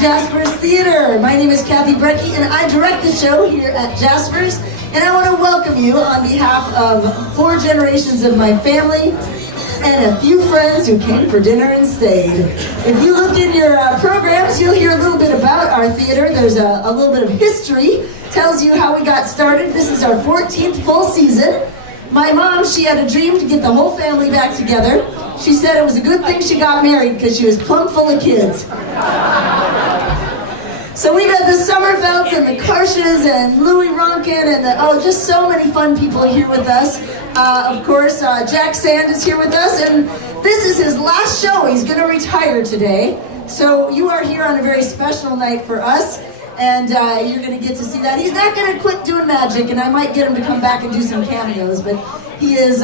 Jasper's Theater. My name is Kathy Brecky and I direct the show here at Jasper's, and I want to welcome you on behalf of 4 generations of my family and a few friends who came for dinner and stayed. If you looked in your programs, you'll hear a little bit about our theater. There's a little bit of history, tells you how we got started. This is our 14th full season. My mom, she had a dream to get the whole family back together. She said it was a good thing she got married because she was plumb full of kids. So we've had the Sommerfelds and the Karshes and Louis Ronkin and just so many fun people here with us. Of course, Jack Sand is here with us, and this is his last show. He's going to retire today. So you are here on a very special night for us, and you're going to get to see that. He's not going to quit doing magic, and I might get him to come back and do some cameos, but he is...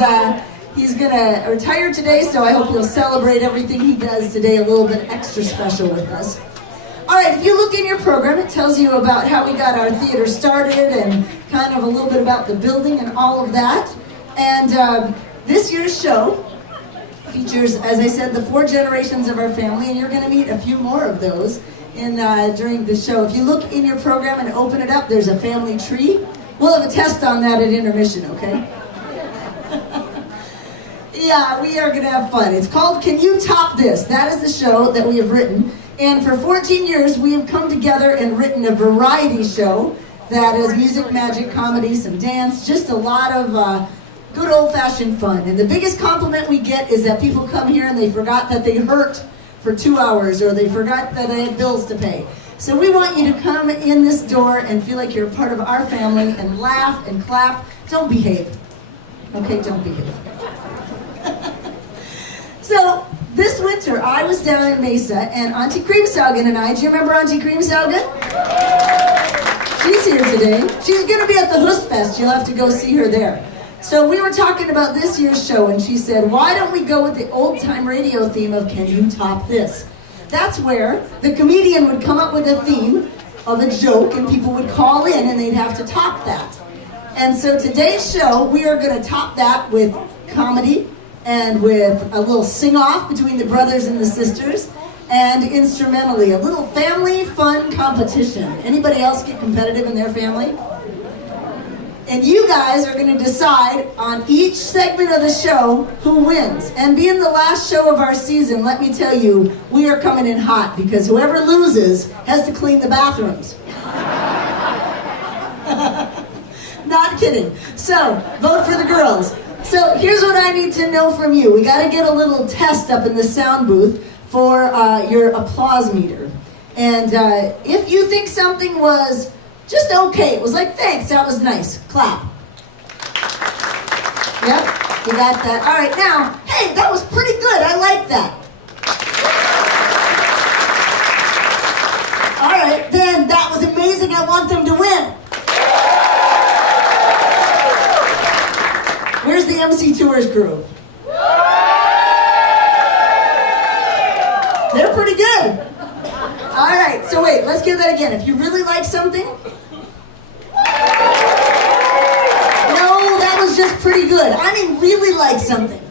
He's going to retire today, so I hope you'll celebrate everything he does today a little bit extra special with us. All right, if you look in your program, it tells you about how we got our theater started and kind of a little bit about the building and all of that. And this year's show features, as I said, the 4 generations of our family, and you're going to meet a few more of those during the show. If you look in your program and open it up, there's a family tree. We'll have a test on that at intermission, okay? Yeah, we are going to have fun. It's called Can You Top This? That is the show that we have written. And for 14 years, we have come together and written a variety show that is music, magic, comedy, some dance, just a lot of good old-fashioned fun. And the biggest compliment we get is that people come here and they forgot that they hurt for 2 hours, or they forgot that they had bills to pay. So we want you to come in this door and feel like you're a part of our family and laugh and clap. Don't behave. Okay, don't behave. So, this winter, I was down in Mesa, and Auntie Creamsaugen and I, do you remember Auntie Creamsaugen? She's here today. She's going to be at the Hustfest. You'll have to go see her there. So we were talking about this year's show, and she said, why don't we go with the old-time radio theme of Can You Top This? That's where the comedian would come up with a theme of a joke, and people would call in, and they'd have to top that. And so today's show, we are going to top that with comedy, and with a little sing-off between the brothers and the sisters, and instrumentally, a little family fun competition. Anybody else get competitive in their family? And you guys are going to decide on each segment of the show who wins. And being the last show of our season, let me tell you, we are coming in hot, because whoever loses has to clean the bathrooms. Not kidding. So, vote for the girls. So here's what I need to know from you. We got to get a little test up in the sound booth for your applause meter. And if you think something was just okay, it was like, thanks, that was nice, clap. Yep, you got that. All right, now, hey, that was pretty good. I like that. All right, then, that was amazing. I want them to win. Where's the MC Tours crew? They're pretty good. All right, so wait, let's get that again. If you really like something... No, that was just pretty good. I mean, really like something.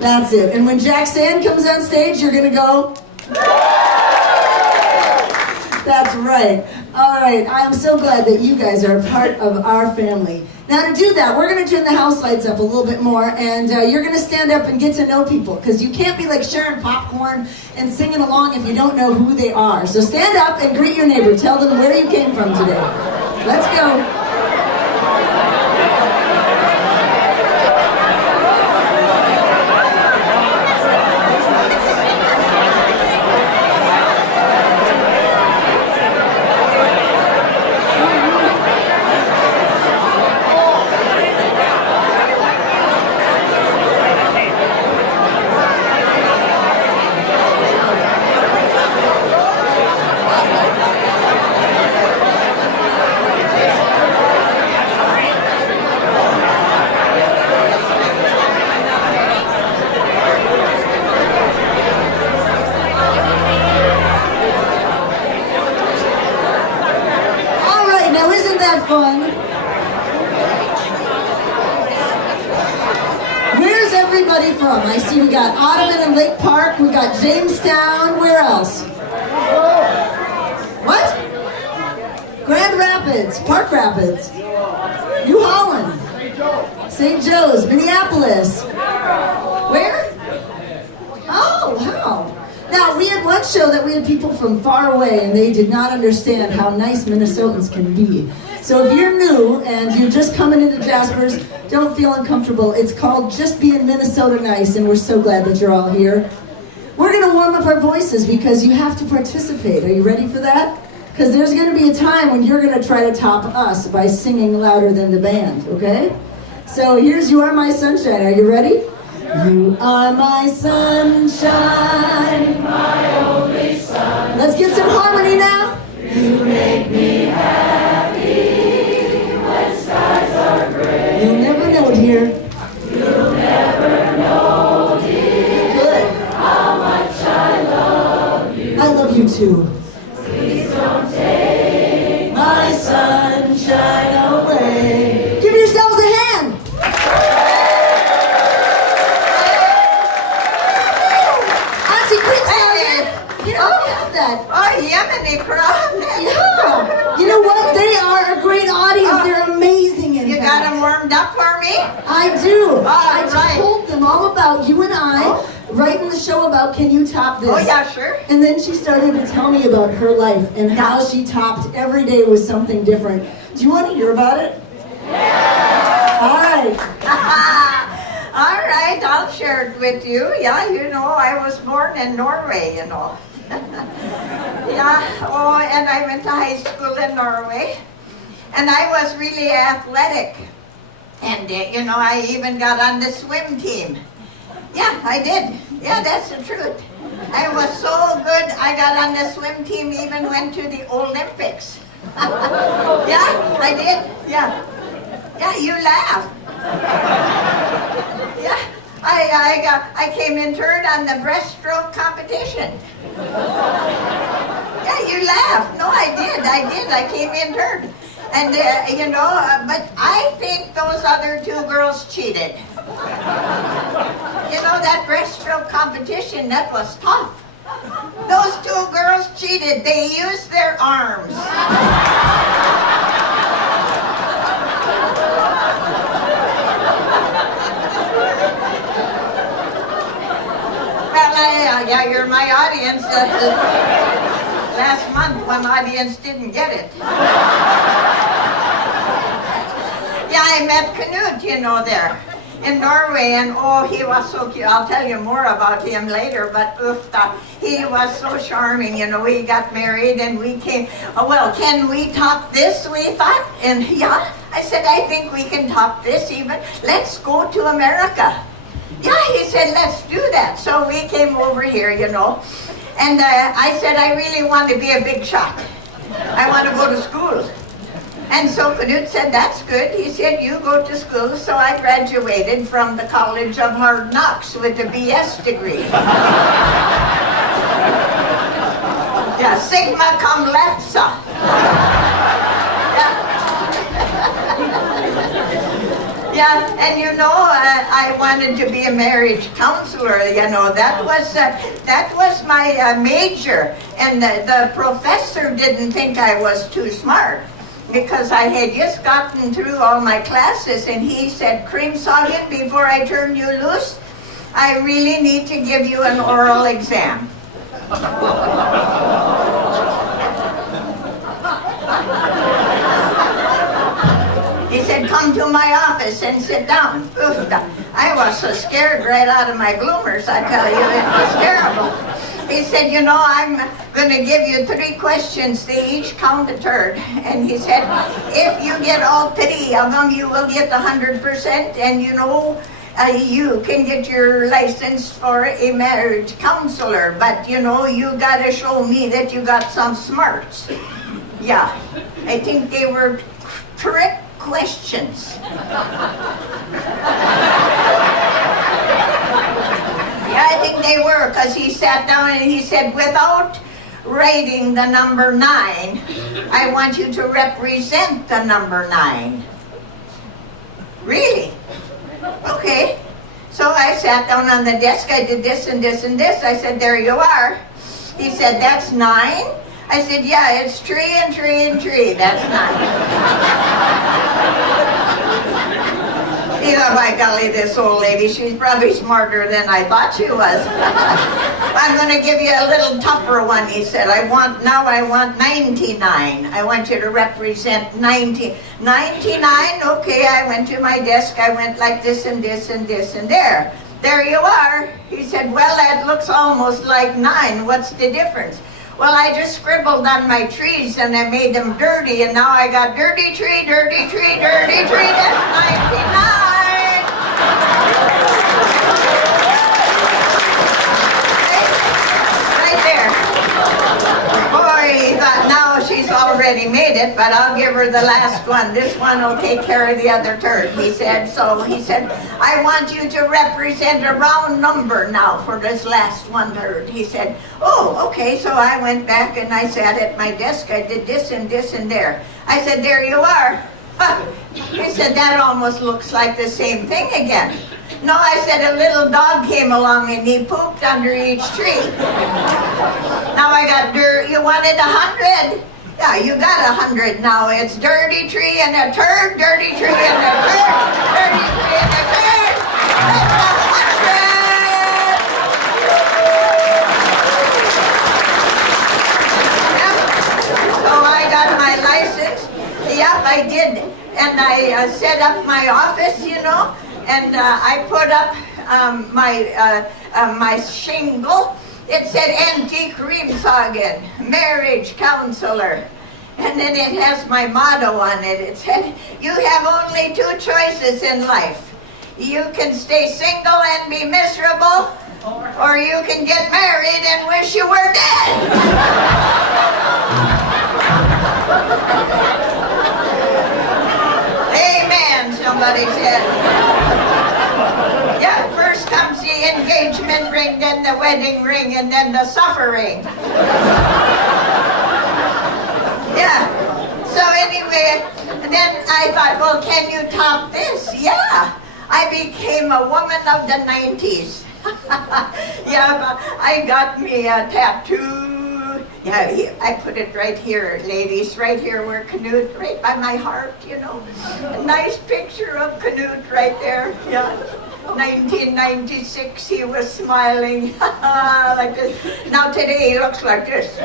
That's it. And when Jack Sand comes on stage, you're going to go... That's right. All right, I am so glad that you guys are a part of our family. Now to do that, we're going to turn the house lights up a little bit more, and you're going to stand up and get to know people, because you can't be like sharing popcorn and singing along if you don't know who they are. So stand up and greet your neighbor. Tell them where you came from today. Let's go. from? I see we got Ottoman and Lake Park, we got Jamestown, where else? What? Grand Rapids, Park Rapids, New Holland, St. Joe's, Minneapolis. Where? Oh, wow. Now, we had one show that we had people from far away and they did not understand how nice Minnesotans can be. So if you're new and you're just coming into Jasper's, don't feel uncomfortable. It's called Just Being Minnesota Nice, and we're so glad that you're all here. We're going to warm up our voices because you have to participate. Are you ready for that? Because there's going to be a time when you're going to try to top us by singing louder than the band, okay? So here's You Are My Sunshine. Are you ready? You are my sunshine, my only sun. Let's get some harmony now. You make me happy when skies are gray. You'll never know it here. You'll never know dear. Good. How much I love you. I love you too. Please don't take my sunshine away. Give yourselves a hand. Oh, Yemeni crowd. Yeah. You know what? They are a great audience. They're amazing. You got them warmed up for me? I do. I right. told them all about you and I, writing the show about Can You Top This? Oh, yeah, sure. And then she started to tell me about her life and how she topped every day with something different. Do you want to hear about it? Yeah. All right. All right, I'll share it with you. Yeah, you know, I was born in Norway, you know. Yeah, oh, and I went to high school in Norway, and I was really athletic, and you know, I even got on the swim team. Yeah, I did. Yeah, that's the truth. I was so good, I got on the swim team, even went to the Olympics. Yeah, I did. Yeah. Yeah, you laugh. Yeah. I came in third on the breaststroke competition. Yeah, you laugh. No, I did. I came in third. And, you know, but I think those other two girls cheated. You know, that breaststroke competition, that was tough. Those two girls cheated. They used their arms. Yeah, you're my audience. Last month, one audience didn't get it. Yeah, I met Knut, you know, there in Norway, and oh, he was so cute. I'll tell you more about him later, but he was so charming, you know. We got married, and we came, oh, well, can we top this, we thought? And yeah, I said, I think we can top this even. Let's go to America. Yeah, he said, let's do that. So we came over here, you know, and I said, I really want to be a big shot. I want to go to school. And so Knut said, that's good. He said, you go to school. So I graduated from the College of Hard Knocks with a BS degree. Yeah, Sigma cum Lefsa. Yeah, and you know, I wanted to be a marriage counselor. You know, that was my major, and the professor didn't think I was too smart because I had just gotten through all my classes, and he said, Krimsagen, before I turn you loose, I really need to give you an oral exam. He said, come to my office and sit down. I was so scared right out of my bloomers, I tell you, it was terrible. He said, you know, I'm going to give you 3 questions. They each count a third. And he said, if you get all 3 of them, you will get 100%. And you know, you can get your license for a marriage counselor. But, you know, you got to show me that you got some smarts. Yeah, I think they were trick questions. Yeah, I think they were, because he sat down and he said, without writing the number 9, I want you to represent the number 9. Really? Okay. So I sat down on the desk, I did this and this and this. I said, there you are. He said, that's 9? I said, yeah, it's tree and tree and tree. That's 9. He thought, my golly, this old lady, she's probably smarter than I thought she was. I'm going to give you a little tougher one, he said. I want 99. I want you to represent 90. 99, okay, I went to my desk, I went like this and this and this and there. There you are. He said, well, that looks almost like 9. What's the difference? Well, I just scribbled on my trees and I made them dirty, and now I got dirty tree, dirty tree, dirty tree. That's 99. Right there. Boy, he thought, now she's already made it, but I'll give her the last one. This one will take care of the other third, he said. So he said, I want you to represent a round number now for this last 1/3. He said, oh, okay. So I went back and I sat at my desk. I did this and this and there. I said, there you are. He said, that almost looks like the same thing again. No, I said, a little dog came along and he pooped under each tree. Now I got dirt. You wanted 100? Yeah, you got 100 now. It's dirty tree and a turd, dirty tree and a turd, dirty tree and a turd. That's 100. Yep. So I got my license. Yep, I did. And I set up my office, you know, and I put up my shingle. It said N.T. Creamsoggen, marriage counselor. And then it has my motto on it. It said, you have only 2 choices in life. You can stay single and be miserable, or you can get married and wish you were dead. Amen, somebody said. Yeah, first comes the engagement ring, then the wedding ring, and then the suffering. Yeah. So anyway, then I thought, well, can you top this? Yeah. I became a woman of the 90s. Yeah, I got me a tattoo. Yeah, I put it right here, ladies, right here where Canute, right by my heart, you know. A nice picture of Canute right there. Yeah. 1996, he was smiling like this. Now today he looks like this.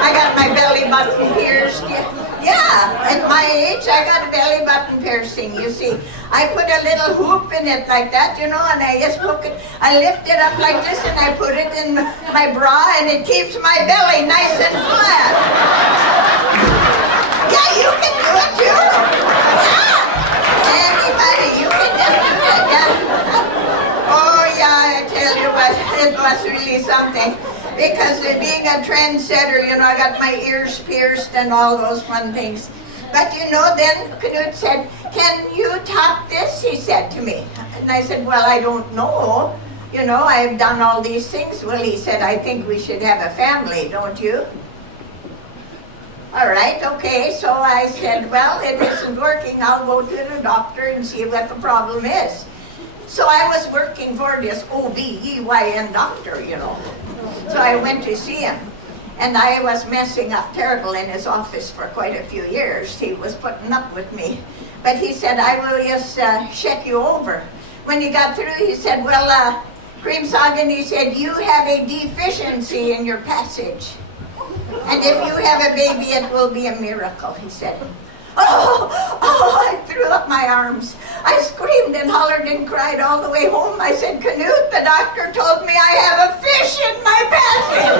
I got my belly button pierced. Yeah, at my age, I got a belly button piercing, you see. I put a little hoop in it like that, you know, and I just hook it. I lift it up like this, and I put it in my bra, and it keeps my belly nice and flat. Yeah, you can do it too. Yeah, anybody, you can just do it. Yeah. Oh yeah, I tell you what, it was really something. Because being a trendsetter, you know, I got my ears pierced and all those fun things. But you know, then Canute said, can you top this? He said to me. And I said, well, I don't know. You know, I've done all these things. Well, he said, I think we should have a family, don't you? All right, okay. So I said, well, it isn't working. I'll go to the doctor and see what the problem is. So I was working for this OB-GYN doctor, you know. So I went to see him, and I was messing up terrible in his office for quite a few years. He was putting up with me. But he said, I will just check you over. When he got through, he said, well, Creamsoggen, he said, you have a deficiency in your passage. And if you have a baby, it will be a miracle, he said. Oh, I threw up my arms. I screamed and hollered and cried all the way home. I said, Canute, the doctor told me I have a fish in my passage.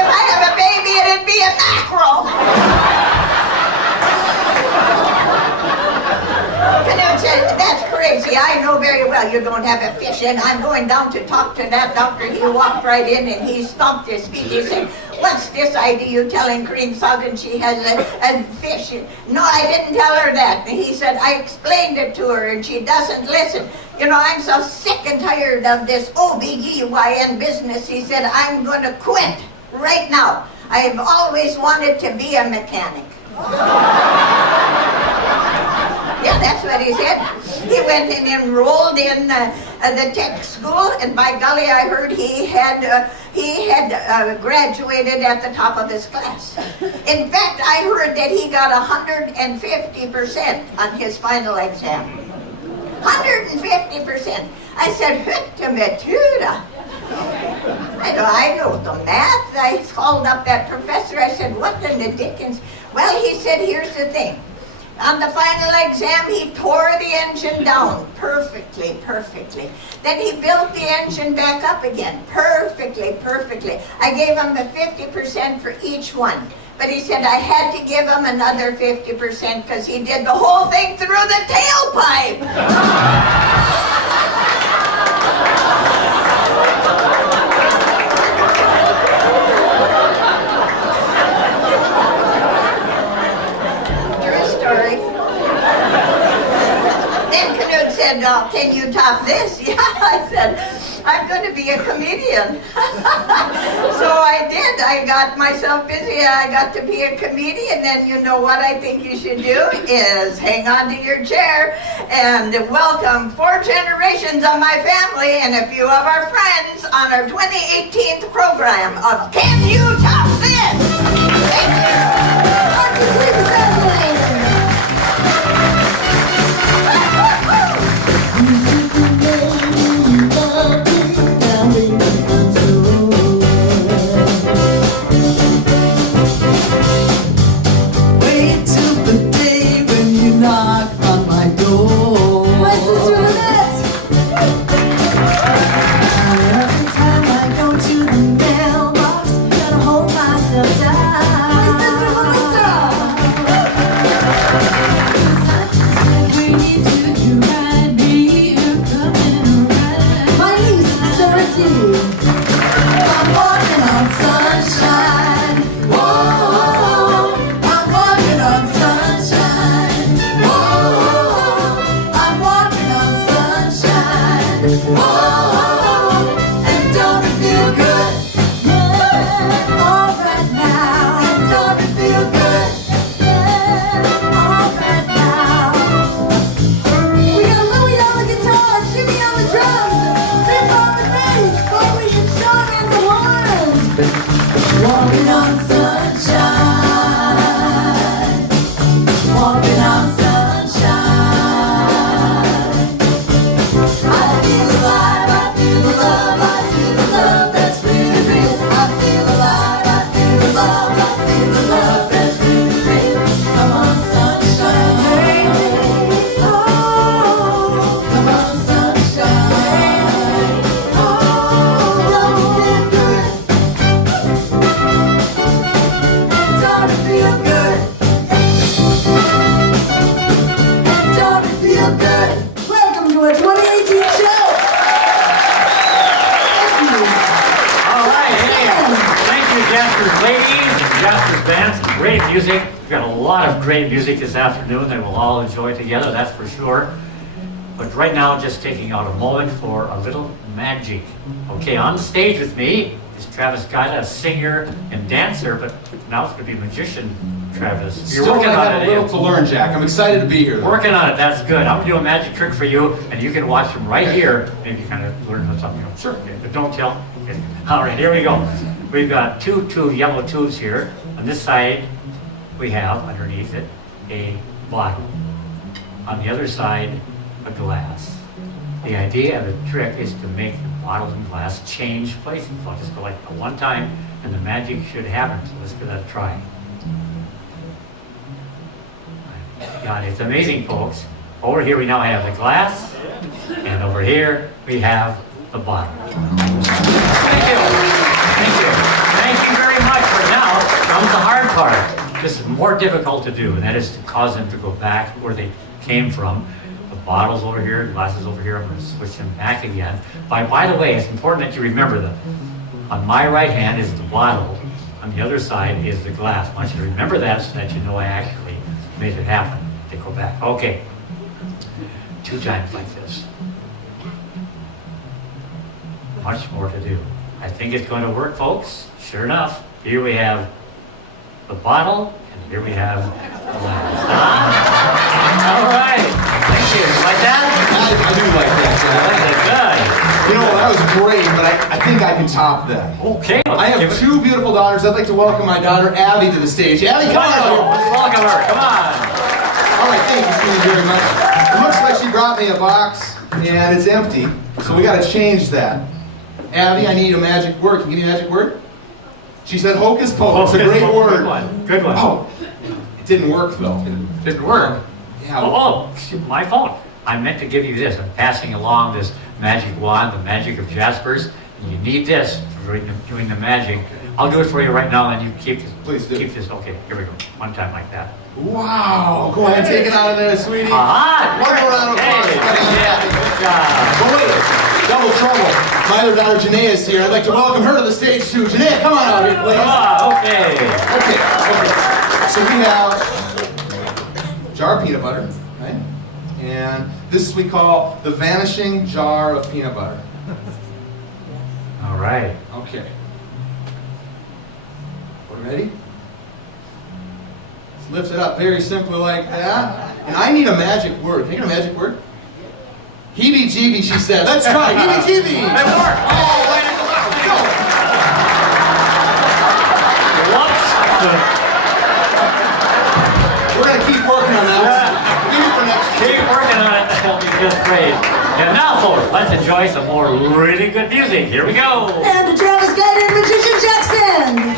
If I have a baby, it'd be a mackerel. Canute said, that's crazy. I know very well you don't have a fish, and I'm going down to talk to that doctor. He walked right in and he stomped his feet. He said, what's this idea you telling Creamsoggen she has a fish? No, I didn't tell her that. And he said, I explained it to her and she doesn't listen. You know, I'm so sick and tired of this OB-GYN business. He said, I'm going to quit right now. I've always wanted to be a mechanic. Yeah, that's what he said. He went and enrolled in the tech school, and by golly, I heard he had graduated at the top of his class. In fact, I heard that he got 150% on his final exam. 150%. I said, "Hutta metuda." I know the math. I called up that professor. I said, "What in the dickens?" Well, he said, "Here's the thing. On the final exam, he tore the engine down perfectly. Then he built the engine back up again perfectly. I gave him the 50% for each one. But he said I had to give him another 50% because he did the whole thing through the tailpipe." Said, "Can you top this?" Yeah, I said, "I'm going to be a comedian." So I did. I got myself busy. I got to be a comedian. And you know what I think you should do is hang on to your chair and welcome 4 generations of my family and a few of our friends on our 2018 program of Can You Top This? Thank you. Jasper's band, some great music. We've got a lot of great music this afternoon that we'll all enjoy together, that's for sure. But right now, just taking out a moment for a little magic. Okay, on the stage with me is Travis Gaida, a singer and dancer, but now it's going to be magician, Travis. You're Still working I on have it, a little to learn, Jack. I'm excited to be here, though. Working on it, that's good. I'm going to do a magic trick for you, and you can watch them right here. Maybe kind of learn something. Sure. Okay, but don't tell. Okay. All right, here we go. We've got two yellow tubes here. On this side, we have, underneath it, a bottle. On the other side, a glass. The idea of the trick is to make the bottles and glass change places. So I'll just go like that one time, and the magic should happen. So let's give that a try. God, it's amazing, folks. Over here we now have the glass, and over here we have the bottle. Thank you. Thank you. Thank you very much. For now comes the hard part. This is more difficult to do, and that is to cause them to go back where they came from. The bottles over here, the glasses over here. I'm going to switch them back again. By the way, it's important that you remember that on my right hand is the bottle. On the other side is the glass. I want you to remember that so that you know I actually made it happen. They go back. Okay. 2 times like this. Much more to do. I think it's going to work, folks. Sure enough, here we have the bottle, and here we have the glass. All right. Thank you. You like that? I do like that, Good. Jack. You know, that was great, but I think I can top that. Okay. I have two beautiful daughters. I'd like to welcome my daughter, Abby, to the stage. Abby, come on Wonderful. out here. Welcome her. Come on. All right, thank you very much. It looks like she brought me a box, and it's empty, so we got to change that. Abby, I need a magic word. Can you give me a magic word? She said hocus pocus. It's a great word. Good one. Good one. Oh, it didn't work, though. Didn't work. Yeah. Excuse my fault. I meant to give you this. I'm passing along this magic wand, the magic of Jasper's. You need this for doing the magic. I'll do it for you right now, and you keep this. Please do. Keep this. Okay, here we go. One time like that. Wow. Go ahead, take it out of there, sweetie. Ah, One more round of applause. yeah, good job. But wait, double trouble. My other daughter, Janae, is here. I'd like to welcome her to the stage, too. Janae, come on out here, please. Okay. Okay. So we have jar of peanut butter, right? And this we call the vanishing jar of peanut butter. All right. Okay. We're ready? Let's lift it up very simply like that. And I need a magic word. Can I get a magic word? Heebie-jeebie, she said. Let's try heebie-jeebie. It worked. Oh, way to go. Whoops. We're going to keep working on that. Leave it for next year. Keep working on it. That'll be just great. And now, folks, let's enjoy some more really good music. Here we go. And the Travis Guided Magician Jackson.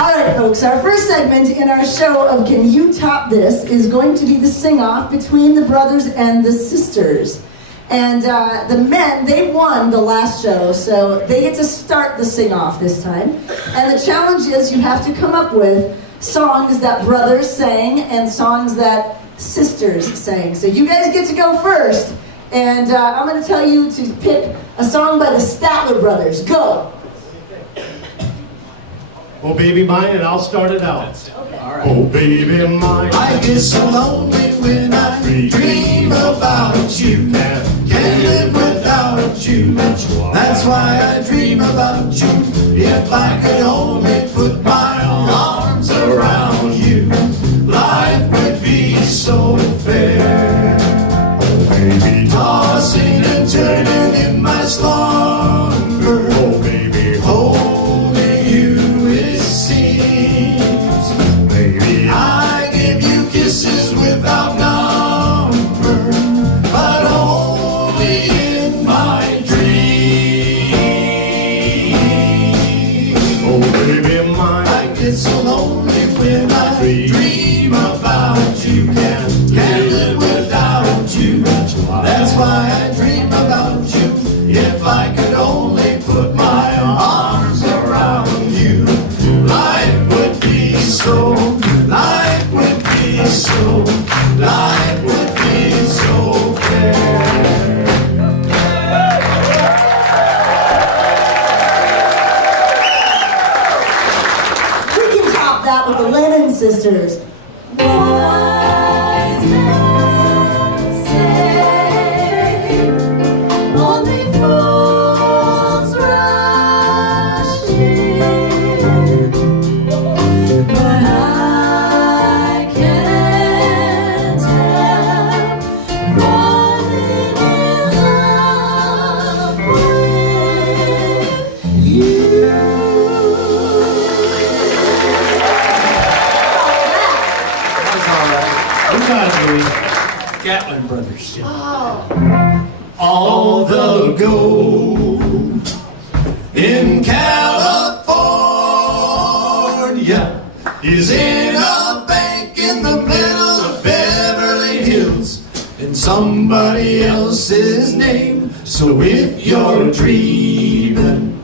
All right, folks, our first segment in our show of Can You Top This is going to be the sing-off between the brothers and the sisters. And the men, they won the last show, so they get to start the sing-off this time. And the challenge is you have to come up with songs that brothers sang and songs that sisters sang. So you guys get to go first. And I'm going to tell you to pick a song by the Statler Brothers. Go! Oh, baby mine, and I'll start it out. Okay. Oh, baby mine, I get so lonely when I dream about you. Can't live without you. That's why I dream about you. If I could only put my arms around you, life would be so fair. Oh, baby, tossing and turning in my slumber. Oh, baby, holding you it seems. Baby, I give you kisses without number, but only in my dreams. Oh, baby mine, I get so lonely when I dream about you. Can't live without you. That's why I dream about you. If I could only put my arms around you, life would be so, life would be so, life would be so fair. We can top that with the Lennon Sisters. Wise men say only fools rush in, but I can't help falling in love with you. Who got me? Gatlin Brothers. Oh. the gold in California is in a bank in the middle of Beverly Hills in somebody else's name. So if you're dreaming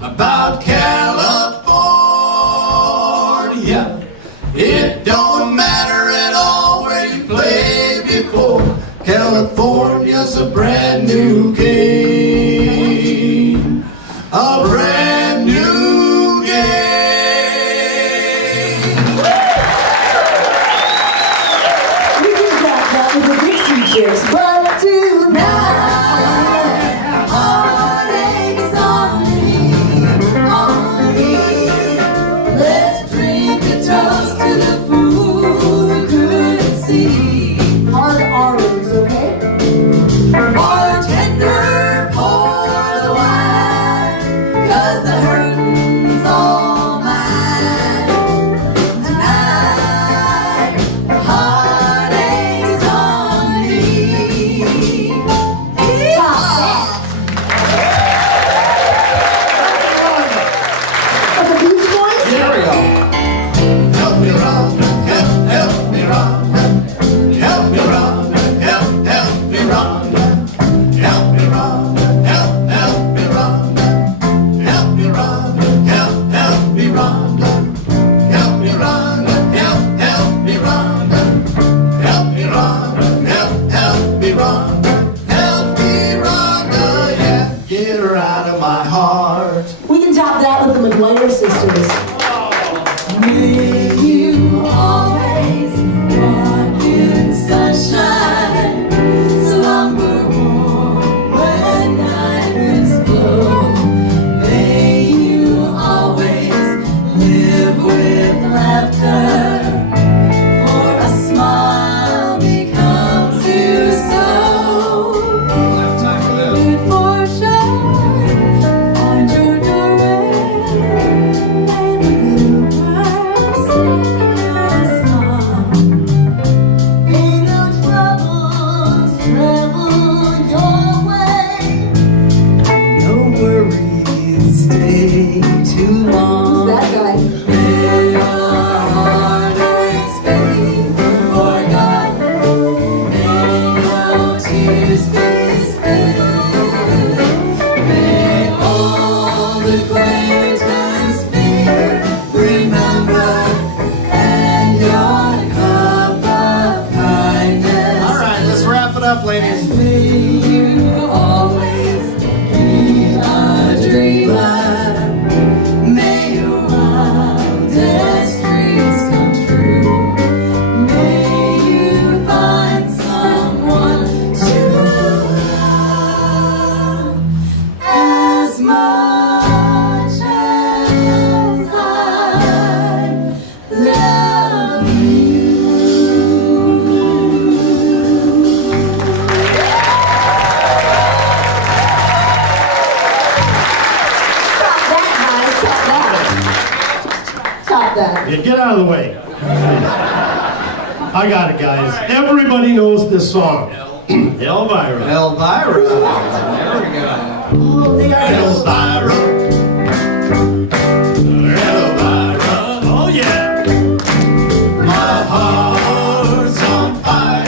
about California, it don't matter at all where you played before. California's a brand new game, a brand new game. We can got that with the Dixie Chicks, but tonight, heartaches on me. sisters. May you always walk in sunshine, slumber warm when night winds blow. May you always live with laughter, for a smile becomes you so. Time for this. Good fortune, find your doorway, and the little birds sing a song. May no troubles travel your way, no worries stay too long. Who's that guy? May your heartaches be forgotten, may no tears be spilled, may all the acquaintance be remembered, and your cup of kindness. All right, let's wrap it up, ladies. May you always be a dreamer. May your wildest dreams come true. May you find someone to love as much as I love you. Top that. Yeah, get out of the way. I got it, guys. Everybody knows this song. Elvira. Elvira. There we go. Oh, they are. Elvira. Elvira. Oh, yeah. My heart's on fire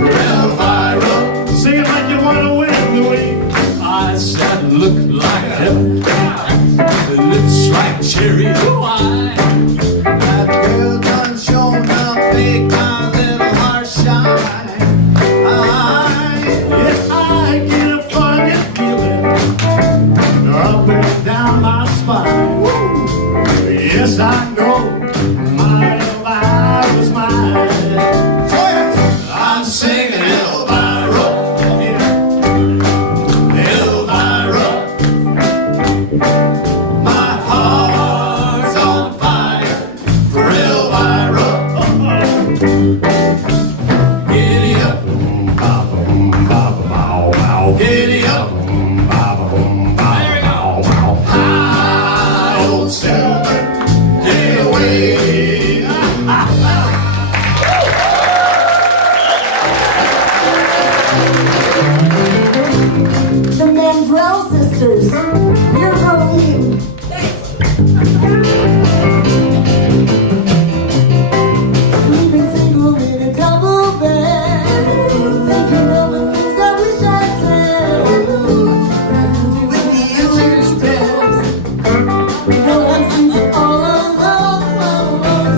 for Elvira. Sing it like you want to win, Louis. Eyes that look like heaven. Lips like cherry wine. That girl done shown up, make my little heart shine. Yes, I get a funny feeling up and down my spine. Yes, I know my Elvira's mine. I'm singing Elvira, Elvira. My heart's on fire for Elvira. Giddy up, giddy up, high old silver, get away. The Mandrell sisters. You're from you. Sleeping single in a double bed, thinking of the things I wish I'd said. With you instead. No, I'm sleeping all alone,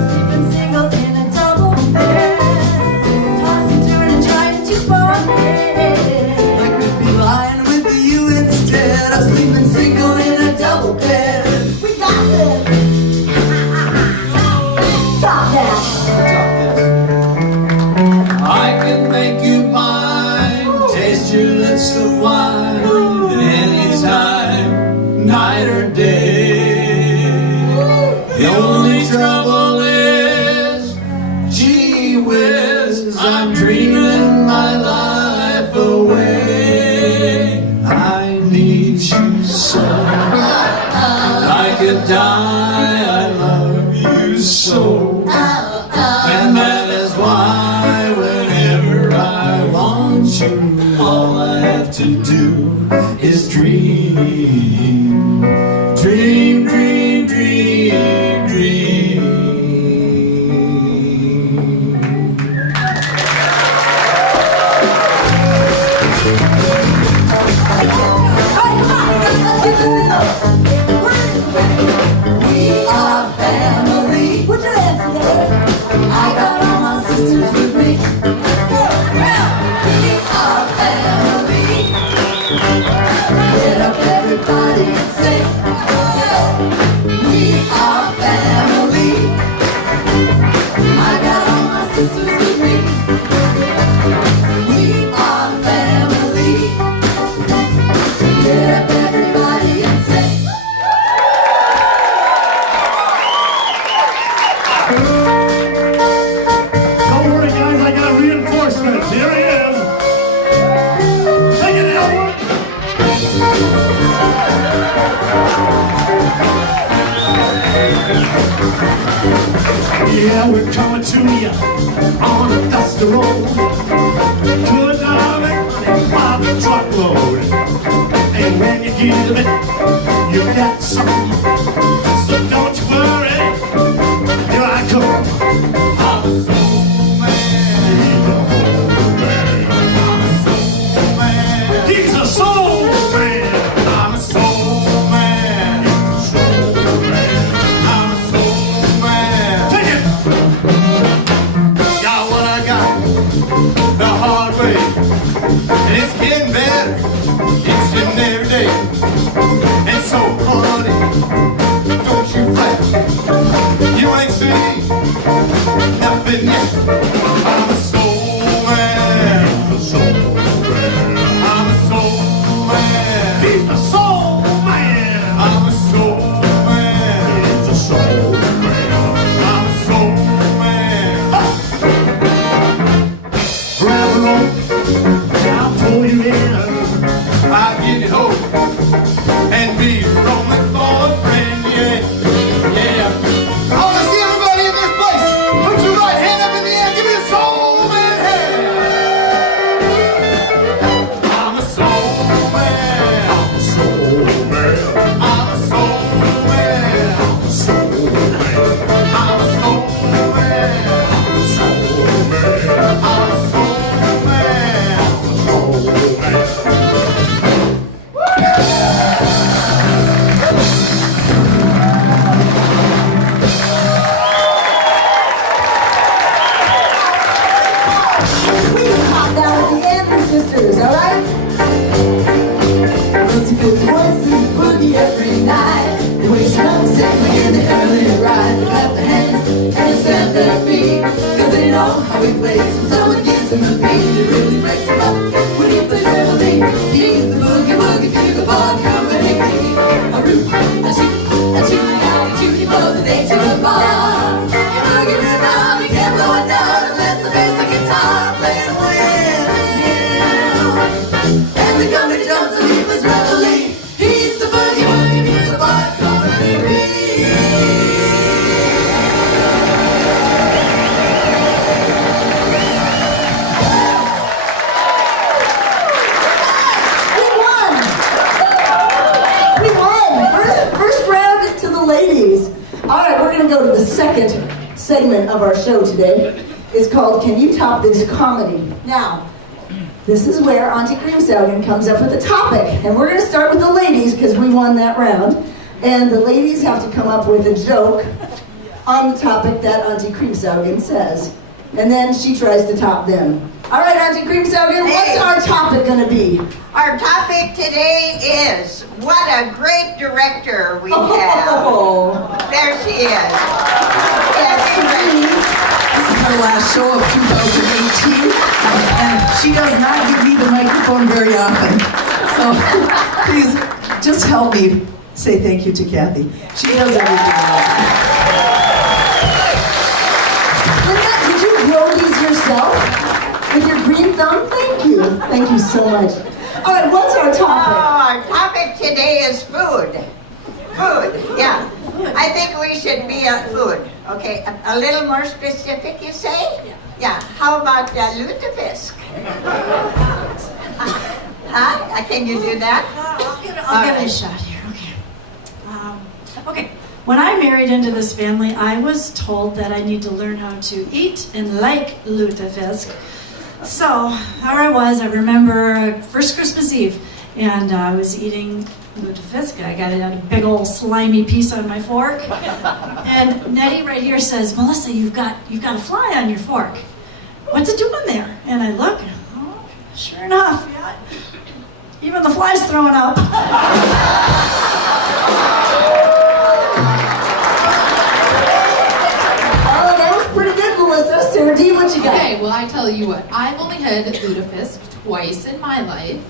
sleeping single in a double bed, tossing, turning, trying to forget. I could be lying with you instead. I'm sleeping single in a double bed. We got this. Top that. I can make you mine, taste your lips of wine, anytime, night or day. The only trouble is, gee whiz, I'm dreaming my life away. I need you so, I could die, I love you so. And that is why whenever I want you, all I have to do is dream. Dream, dream, dream, dream. We are family. Put your hands together. I got all my sisters with me. We are family. Get up, everybody, and sing. Yeah, we're coming to you on a dusty road. Could not make money by the truckload. And when you give it, you got some. So don't you worry, here I come. I'm a soul man. He's a soul man. I'm a soul man. He's a soul man. I'm a soul man. Take it. Got what I got the hard way, and it's getting better each and every day. And so, honey, don't you fret. You ain't seen nothing yet. I'm a soul man. I'm a soul man. I'm a soul man. He's a soul man. I'm a soul man. He's a soul man. I'm a soul man. Grab a rope, I'll pull you in. I give you hope and be rolling for a friend, yeah, yeah. I wanna see everybody in this place. Put your right hand up in the air, give me a soul man hand. I'm a soul man. I'm a soul man. I'm a soul man. I'm a soul man. I'm a soul man. I'm a soul man. I'm a soul man. Soul man. We can hop down with the Andrews sisters, all right? Rosie goes once to the boogie every night. They wake up and sing in the early ride. They clap their hands and stamp their feet, 'cause they know how he plays. When someone gives him a beat, it really breaks him up when he plays melody. He's the boogie woogie bugle ball company. A root, a shoot, a tootie out, a tootie blows the day to the bar. You boogie rhythm, you can't blow a note unless the bass and guitar playing with you. And the company jumps and he plays readily. He's the boogie woogie bugle ball company. We won! First round to the ladies. All right, we're gonna go to the second segment of our show today. It's called Can You Top This Comedy? Now, this is where Auntie Creamsaugen comes up with a topic. And we're gonna start with the ladies because we won that round. And the ladies have to come up with a joke on the topic that Auntie Creamsaugen says. And then she tries to top them. All right, Auntie Creamsaugen, what's our topic gonna be? Our topic today is what a great director we have. Oh, There she is. Yes, This is her last show of 2018, and she does not give me the microphone very often. So please, just help me say thank you to Kathy. She does everything else. Linda, did you grow these yourself? With your green thumb? Thank you. Thank you so much. All right, what's our Oh, topic? our topic today is food. Food, yeah. I think we should be on food. Okay, a little more specific, you say? Yeah. How about lutefisk? Huh? Can you do that? I'll give it a shot here. Okay. Okay. When I married into this family, I was told that I need to learn how to eat and like lutefisk. So there I was. I remember first Christmas Eve, and I was eating lutefisk. I got it on a big old slimy piece on my fork, and Nettie right here says, "Melissa, you've got a fly on your fork. What's it doing there?" And I look. Oh, sure enough, yeah. Even the fly's throwing up. Sarah D, what you got? Okay, well, I tell you what, I've only had lutefisk twice in my life.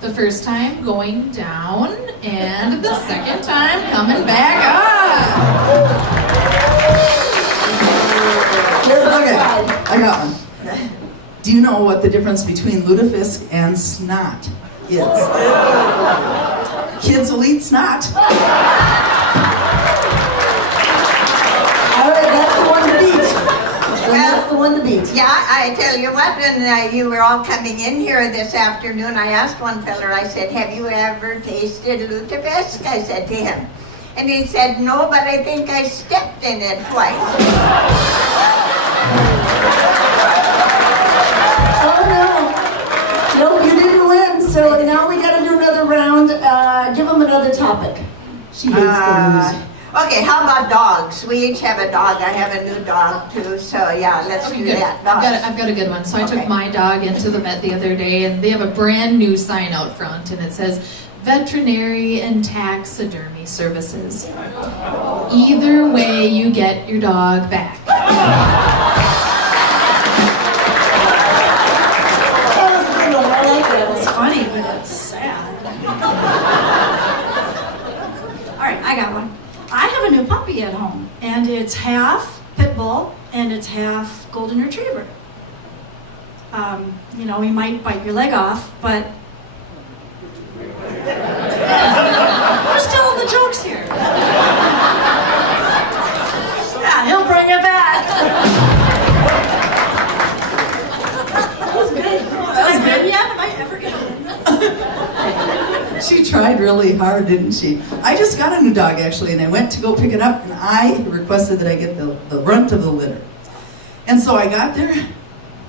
The first time going down, and the second time coming back up. Okay, I got one. Do you know what the difference between lutefisk and snot is. Kids will eat snot. All right, that's the one to beat. Then that's the one to beat. Yeah, I tell you what, when you were all coming in here this afternoon, I asked one feller, I said, have you ever tasted lutefisk? I said to him. And he said, no, but I think I stepped in it twice. Oh no. Nope, you didn't win. So now we got to do another round. Give them another topic. She hates to lose. Okay, how about dogs? We each have a dog. I have a new dog too, so yeah, let's do Good. that. I've got a good one. So I Okay. took my dog into the vet the other day, and they have a brand new sign out front, and it says veterinary and taxidermy services. Either way, you get your dog back. That was a good one. I like that. It's funny, but it's sad. All right, I got one. I have a new puppy at home, and it's half pit bull and it's half golden retriever. You know, he might bite your leg off, but we're still in the jokes here. Yeah, he'll bring it back. That was good. That was good. Yeah, am I ever gonna win? She tried really hard, didn't she? I just got a new dog, actually, and I went to go pick it up, and I requested that I get the brunt of the litter. And so I got there,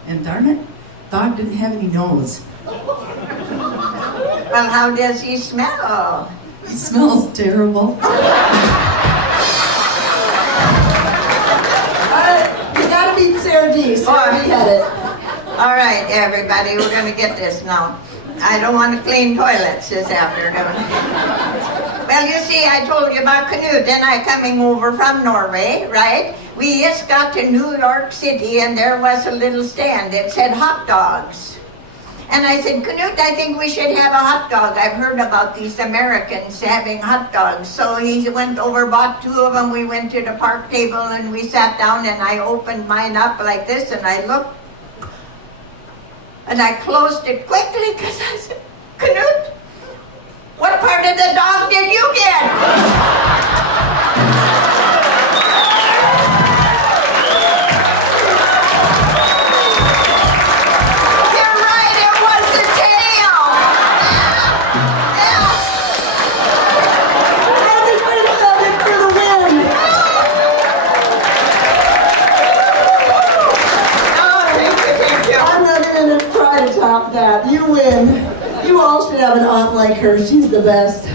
and darn it, dog didn't have any nose. Well, how does he smell? He smells terrible. All right, you got to beat Sarah D. Sarah D had it. All right, everybody, we're going to get this now. I don't want to clean toilets this afternoon. Well, you see, I told you about Knut and I coming over from Norway, right? We just got to New York City and there was a little stand. It said hot dogs. And I said, Knut, I think we should have a hot dog. I've heard about these Americans having hot dogs. So he went over, bought 2 of them. We went to the park table and we sat down and I opened mine up like this and I looked. And I closed it quickly because I said, Knut, what part of the dog did you get? You're right, it was the tail. Yeah. Everybody love it for the win. Oh, thank you. I'm not even going to try to top that. You win. You all should have an aunt like her. She's the best.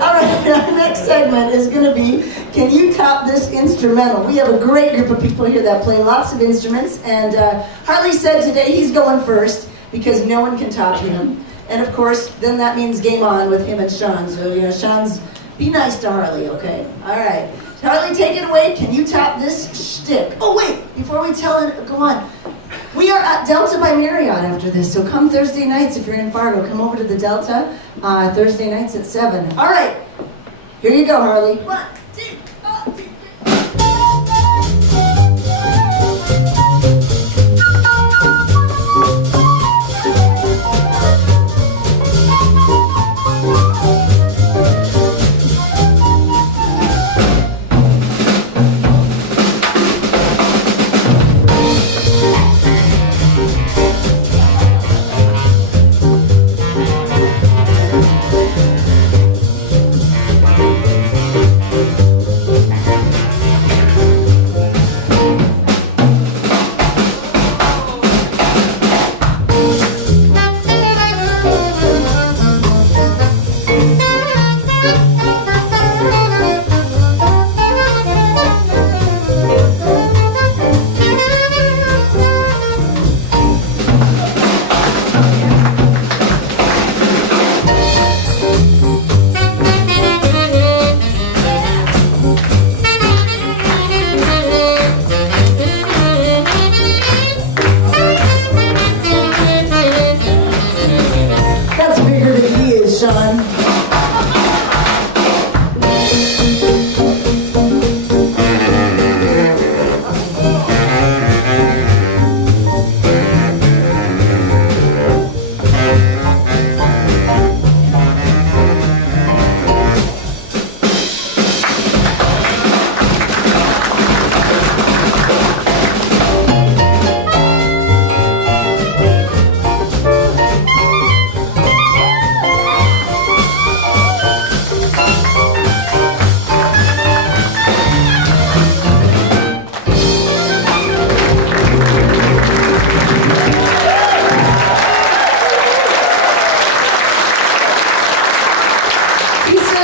All right, our next segment is going to be, can you top this instrumental? We have a great group of people here that play lots of instruments, and Harley said today he's going first because no one can top him. And of course, then that means game on with him and Sean. So, you know, Sean's, be nice to Harley, okay? All right. Harley, take it away. Can you top this shtick? Oh, wait, before we tell it, go on. We are at Delta by Marriott after this, so come Thursday nights if you're in Fargo. Come over to the Delta Thursday nights at 7. All right, here you go, Harley. 1, 2, 1, 2, 1.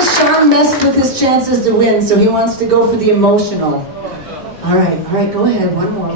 Sean messed with his chances to win, so he wants to go for the emotional. All right, go ahead. One more.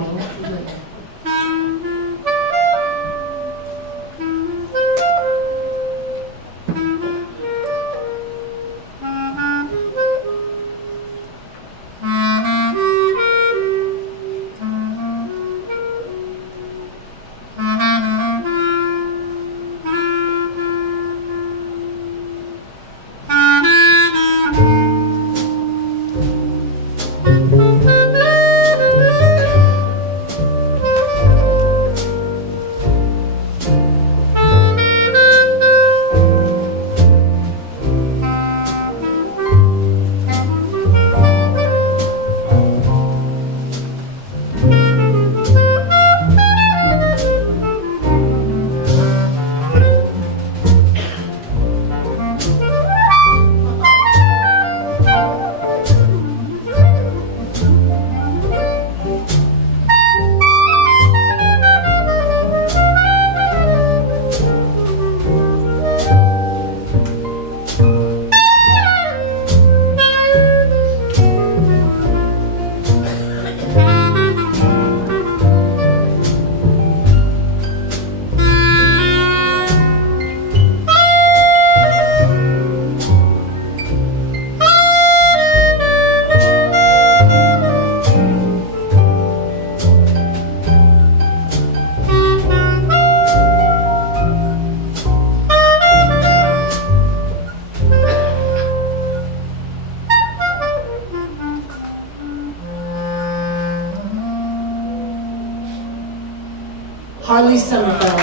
Harley Summerfeld.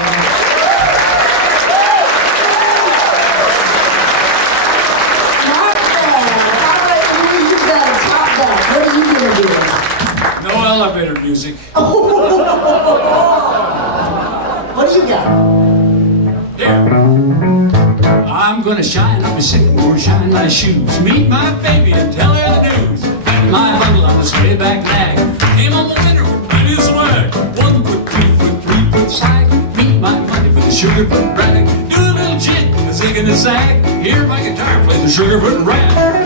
No elevator music. What do you got? Here. I'm gonna shine up a sycamore, shine my shoes. Meet my baby and tell her the news. Got my bundle on the sleigh back nag. Came on the winter with plenty of swag. 1 foot, 2 foot, 3 foot sag. Meet my money for the sugarfoot rag. Do a little jig with a zig and a sag. Hear my guitar play the sugarfoot rag.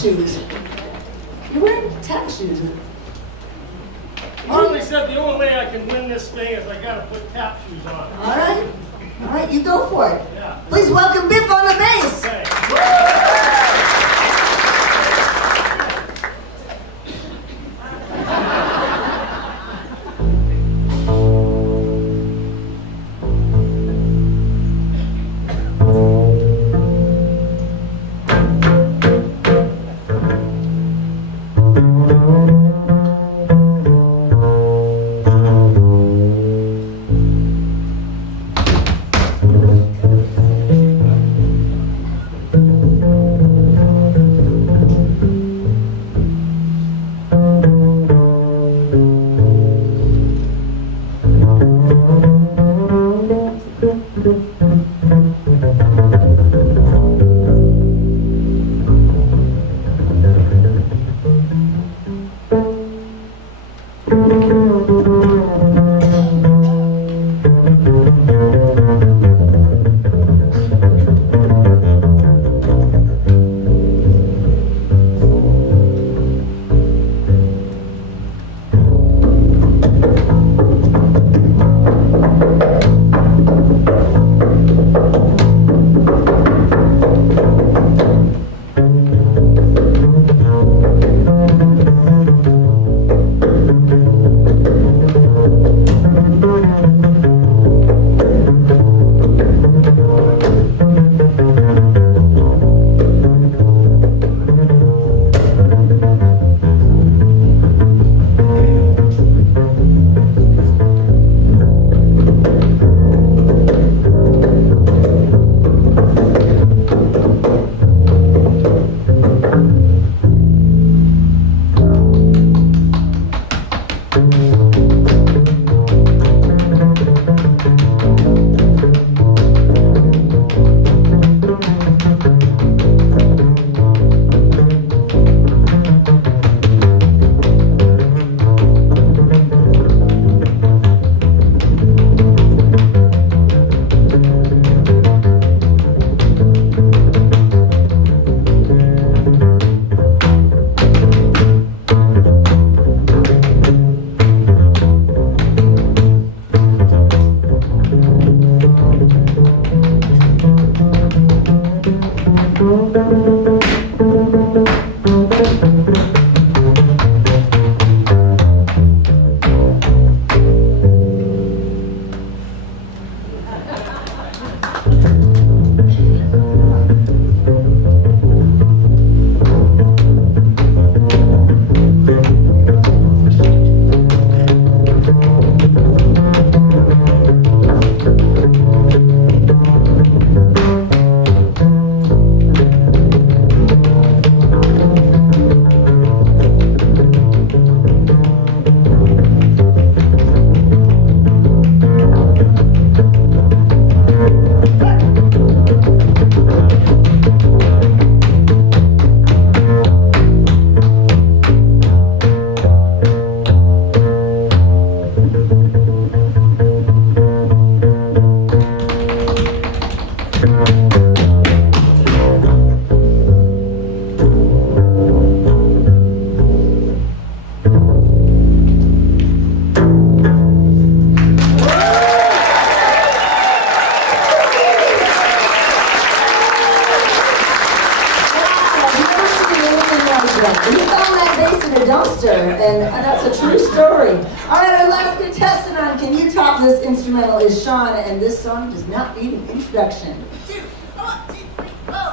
shoes. You're wearing tap shoes. Harley said the only way I can win this thing is I gotta put tap shoes on. All right, you go for it. Yeah. Please welcome Biff on the bass. Okay. He found that bass in a dumpster, and that's a true story. All right, our last contestant on Can You Top This Instrumental is Sean, and this song does not need an introduction. 1, 2, 3, 4.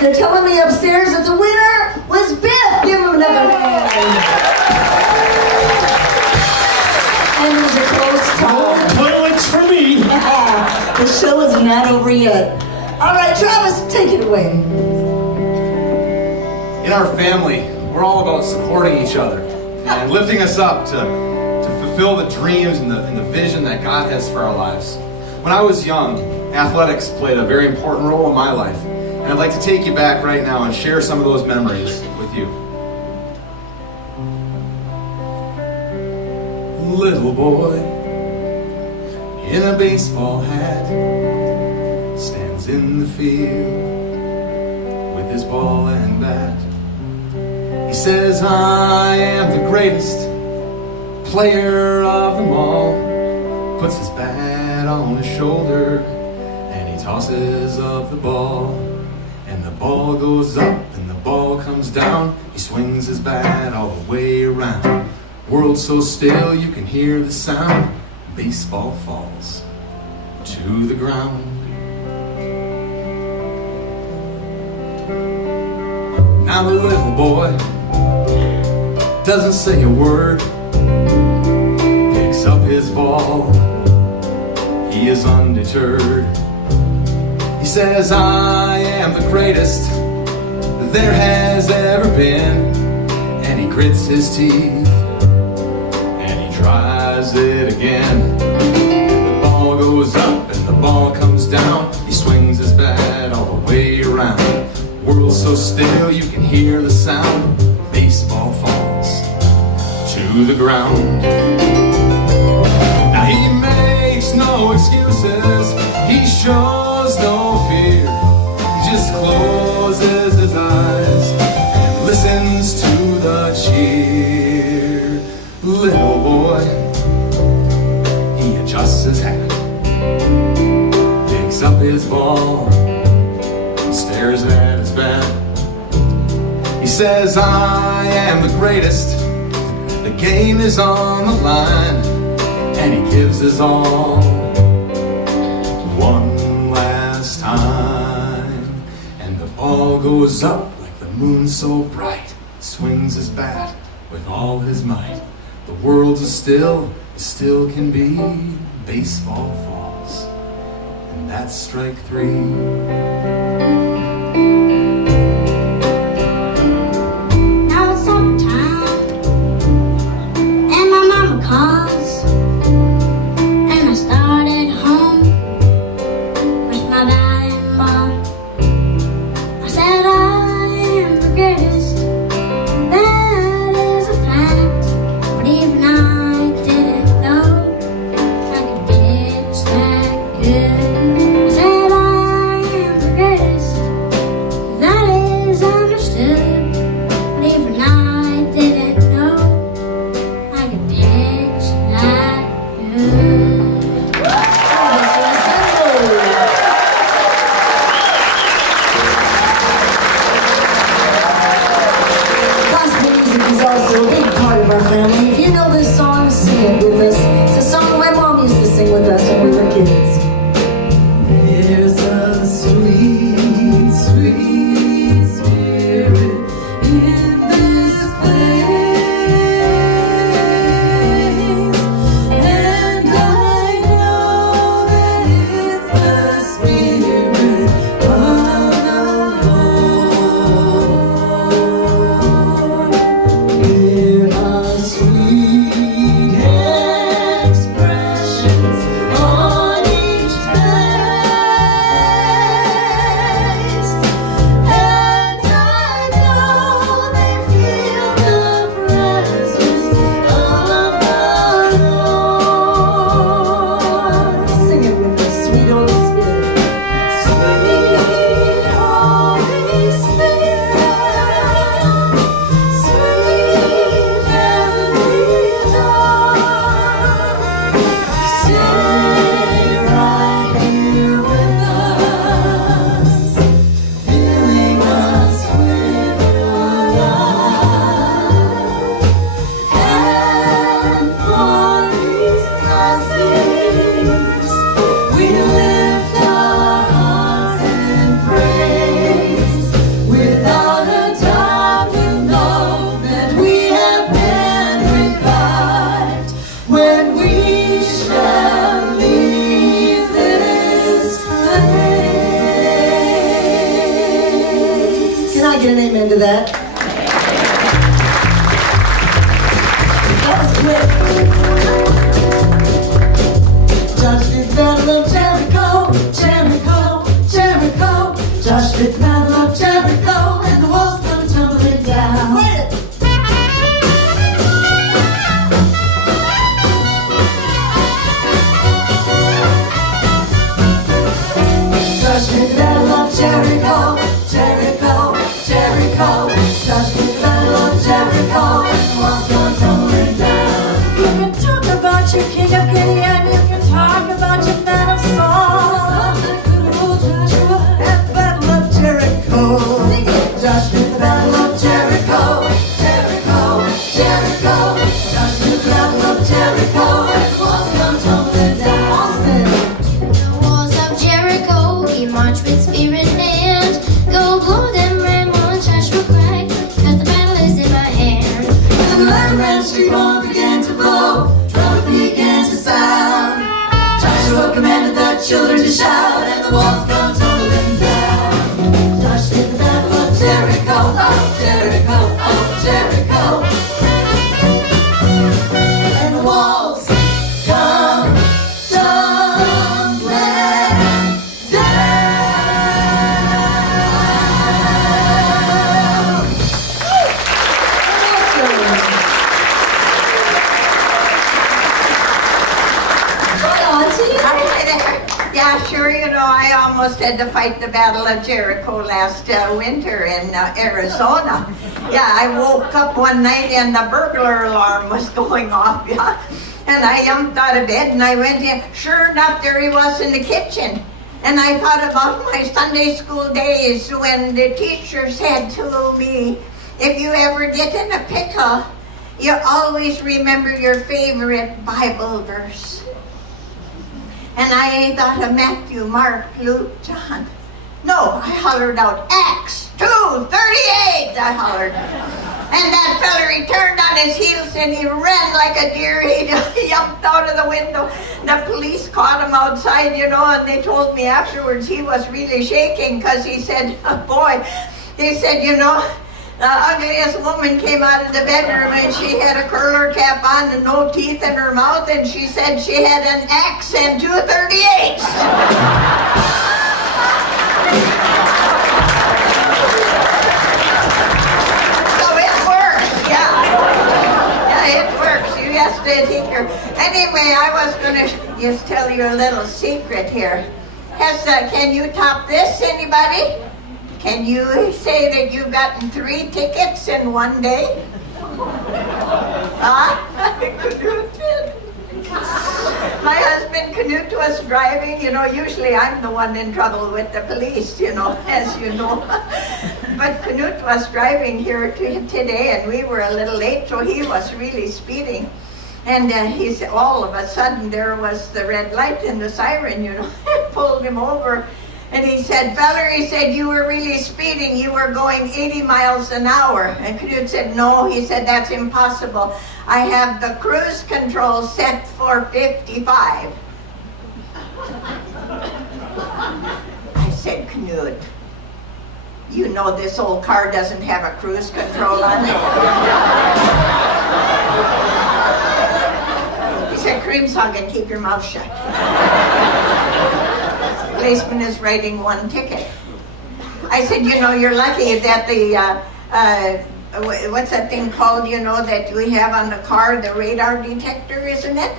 They're telling me upstairs that the winner was Biff. Give him another hand. And it was a close tie. Toilets for me. The show is not over yet. All right, Travis, take it away. In our family, we're all about supporting each other and lifting us up to fulfill the dreams and the vision that God has for our lives. When I was young, athletics played a very important role in my life. And I'd like to take you back right now and share some of those memories with you. Little boy in a baseball hat stands in the field with his ball and bat. He says, I am the greatest player of them all. Puts his bat on his shoulder and he tosses up the ball. And the ball goes up and the ball comes down. He swings his bat all the way around. World so still you can hear the sound. Baseball falls to the ground. Now the little boy doesn't say a word. Picks up his ball. He is undeterred. He says, I am the greatest there has ever been. And he grits his teeth and he tries it again. The ball goes up and the ball comes down. He swings his bat all the way around. World so still you can hear the sound. Baseball falls to the ground. Now he makes no excuses. He shows no fear. He just closes his eyes and listens to the cheer. Little boy, he adjusts his hat, picks up his ball, stares at his bat. He says, I am the greatest. The game is on the line, and he gives his all. One last time, and the ball goes up like the moon so bright. Swings his bat with all his might. The world's as still can be. Baseball falls, and that's strike three. Now it's summertime, and my mama calls, and I started home with my dad and mom. I said I am the greatest, that is a fact, but even I didn't know I could pitch that good. I said I am the greatest, that is understood, but even I didn't know I could pitch that good. Gospel music is also a big part of our family. If you know this song, sing it with us. It's a song my mom used to sing with us when we were kids. There's a sweet, sweet spirit in this place, and I know that it's the spirit of the Lord. Give us sweet expressions on each face, and I know they feel the presence of the Lord. Sing it with us, sweet Holy Spirit. Sweet Holy Spirit, sweet heavenly dove, stay right here with us, filling us with your love. And for these blessings, we lift our hearts in praise. Without a doubt, we know that we have been revived when we shall leave this place. Can I get an amen to that? That was quick. Josh did the battle of Jericho, Jericho, Jericho. Josh did the battle of Jericho, and the walls come tumbling down. Josh did the battle of Jericho, Jericho, Jericho. Josh did the battle of Jericho, and the walls come tumbling down. You can talk about your king of Gideon, you can talk about your man of Saul, At the Battle of Jericho, Josh did the battle of Jericho, Jericho, Jericho. Josh did the battle of Jericho, and the walls come tumbling down. Austin. The walls of Jericho, he marched with spear in hand. Go blow them, Ramon, Joshua cried, 'cause the battle is in my hand. When the line ran, street horn began to blow, trumpet began to sound. Joshua commanded the children to shout, and the walls come tumbling down. Josh did the battle of Jericho, oh Jericho, oh Jericho. And the walls come tumbling down. Yeah, sure, you know, I almost had to fight the Battle of Jericho last winter in Arizona. Yeah, I woke up one night and the burglar alarm was going off, yeah. And I jumped out of bed and I went in. Sure enough, there he was in the kitchen. And I thought about my Sunday school days when the teacher said to me, if you ever get in a pickle, you always remember your favorite Bible verse. And I thought of Matthew, Mark, Luke, John. No, I hollered out, Acts 2:38, I hollered. And that feller, he turned on his heels and he ran like a deer. He jumped out of the window. The police caught him outside, and they told me afterwards he was really shaking because he said, oh boy, they said, the ugliest woman came out of the bedroom and she had a curler cap on and no teeth in her mouth, and she said she had an axe and 238s. Anyway, I was going to just tell you a little secret here. Can you top this, anybody? Can you say that you've gotten 3 tickets in one day? Huh? My husband Knut was driving, usually I'm the one in trouble with the police, as you know. But Knut was driving here today and we were a little late, so he was really speeding. And all of a sudden there was the red light and the siren, it pulled him over. And he said, feller, he said, you were really speeding. You were going 80 miles an hour. And Knut said, no. He said, that's impossible. I have the cruise control set for 55. I said, Knut, you know this old car doesn't have a cruise control on it. He said, Creamsong, keep your mouth shut. Policeman is writing 1 ticket. I said, you're lucky that the, what's that thing called, that we have on the car, the radar detector, isn't it?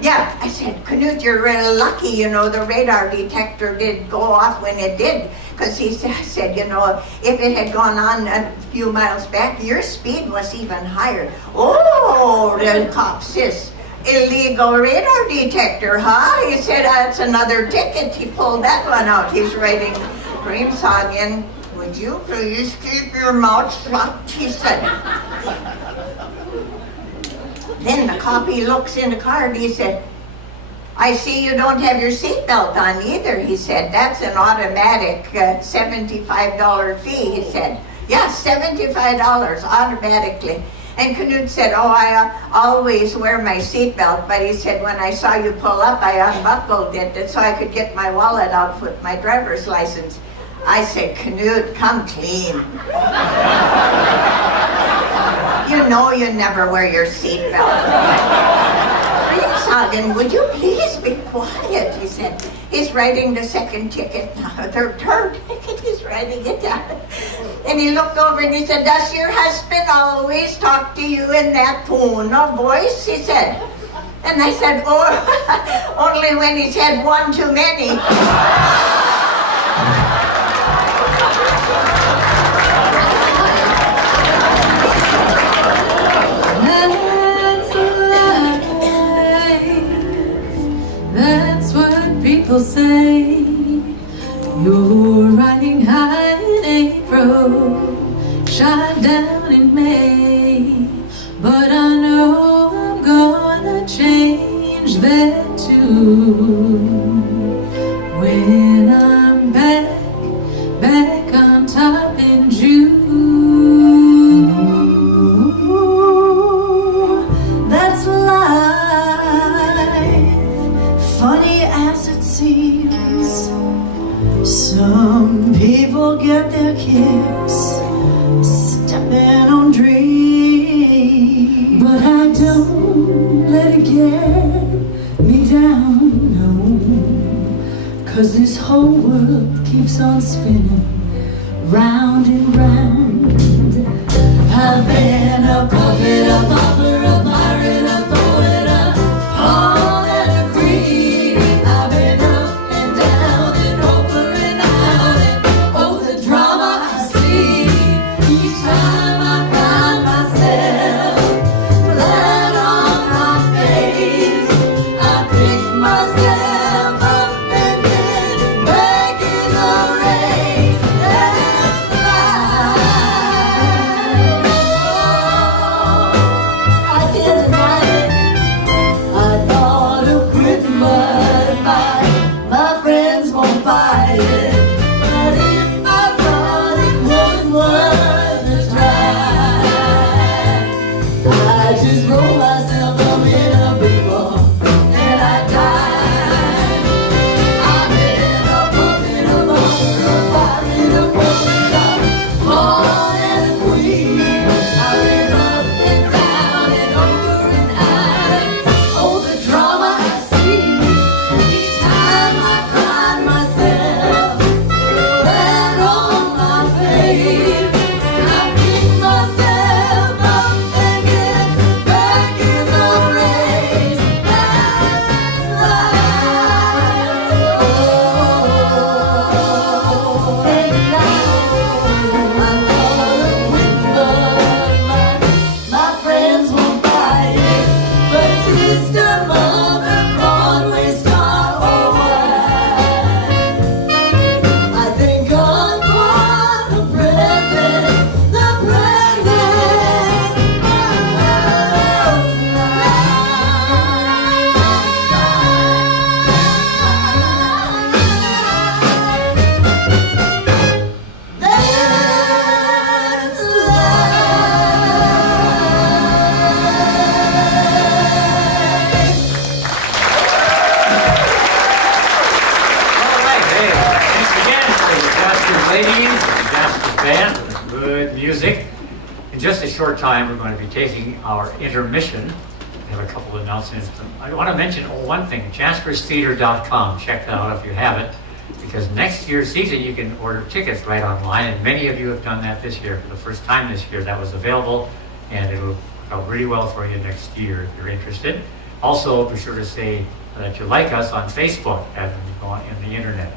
Yeah, I said, Knut, you're really lucky, the radar detector did go off when it did. Because he said, if it had gone on a few miles back, your speed was even higher. Oh, the cop says, illegal radar detector, huh? He said, that's another ticket. He pulled that one out. He's writing Creamsong in. Would you please keep your mouth shut? He said. Then the cop, he looks in the car and he said, I see you don't have your seatbelt on either. He said, that's an automatic $75 fee. He said, yeah, $75 automatically. And Knut said, oh, I always wear my seatbelt, but he said, when I saw you pull up, I unbuckled it so I could get my wallet out with my driver's license. I said, Knut, come clean. You know you never wear your seatbelt. Creamsong, would you please be quiet? He said. He's writing the 2nd ticket, third ticket, he's writing it down. And he looked over and he said, does your husband always talk to you in that tone of voice? He said. And I said, oh, only when he's had one too many. That's what people say. You're riding high in April, shot down in May. But I know I'm gonna change that too. When I'm back on top in June. That's life, funny as it seems. Some people get their kicks stepping on dreams, but I don't let it get me down, no. 'Cause this whole world keeps on spinning round and round. I've been a puppet, a pauper, a pirate, a poet, a pawn and a queen. I've been up and down and over and out, and oh, the drama I see. Each time I find myself flat on my face, I pick myself up and then back in the race. That's life. music. In just a short time, we're going to be taking our intermission. We have a couple of announcements. I want to mention one thing, jasperstheater.com. Check that out if you haven't, because next year's season you can order tickets right online, and many of you have done that this year. For the first time this year, that was available, and it'll work out really well for you next year if you're interested. Also, be sure to say that you like us on Facebook as you go on in the internet.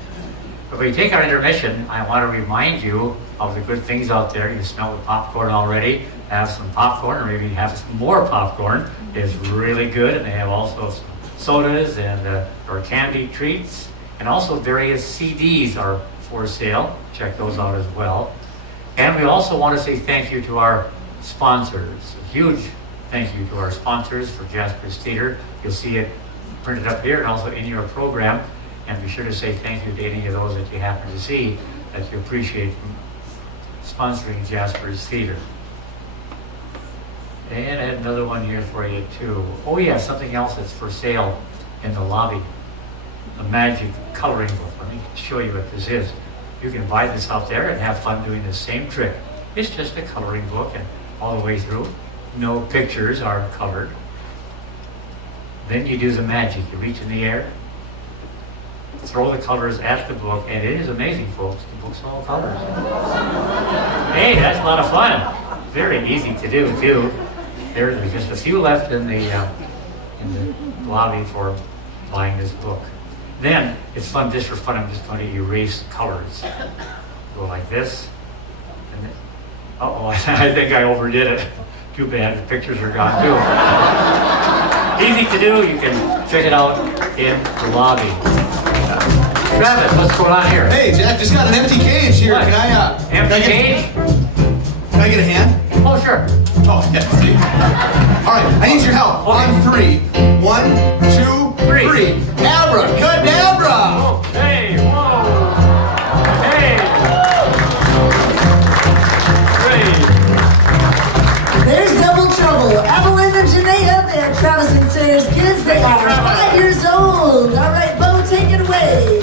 If we take our intermission, I want to remind you of the good things out there. You smell the popcorn already. Have some popcorn, or maybe have some more popcorn. It's really good, and they have also some sodas and or candy treats, and also various CDs are for sale. Check those out as well. And we also want to say thank you to our sponsors. A huge thank you to our sponsors for Jasper's Theater. You'll see it printed up here and also in your program. And be sure to say thank you to any of those that you happen to see that you appreciate sponsoring Jasper's Theater. And I had another one here for you too. Oh yeah, something else that's for sale in the lobby. A magic coloring book. Let me show you what this is. You can buy this out there and have fun doing the same trick. It's just a coloring book, and all the way through, no pictures are covered. Then you do the magic. You reach in the air, throw the colors at the book, and it is amazing, folks. The book's all colors. Hey, that's a lot of fun. Very easy to do, too. There's just a few left in the lobby for buying this book. Then, it's fun, just for fun, I'm just going to erase colors. Go like this. And then, uh-oh, I think I overdid it. Too bad, the pictures are gone, too. Easy to do. You can check it out in the lobby. Travis, what's going on here? Hey, Jack, just got an empty cage here. What? Can I, Empty cage? Can I get a hand? Oh, sure. Oh, yeah, see. All right, I need your help. On 3. 1, 2, 3. Abracadabra! Hey, whoa. Hey. Great. There's double trouble. Evelyn and Janaea, they're Travis and Sayers kids. They are 5 years old. All right, Bo, take it away.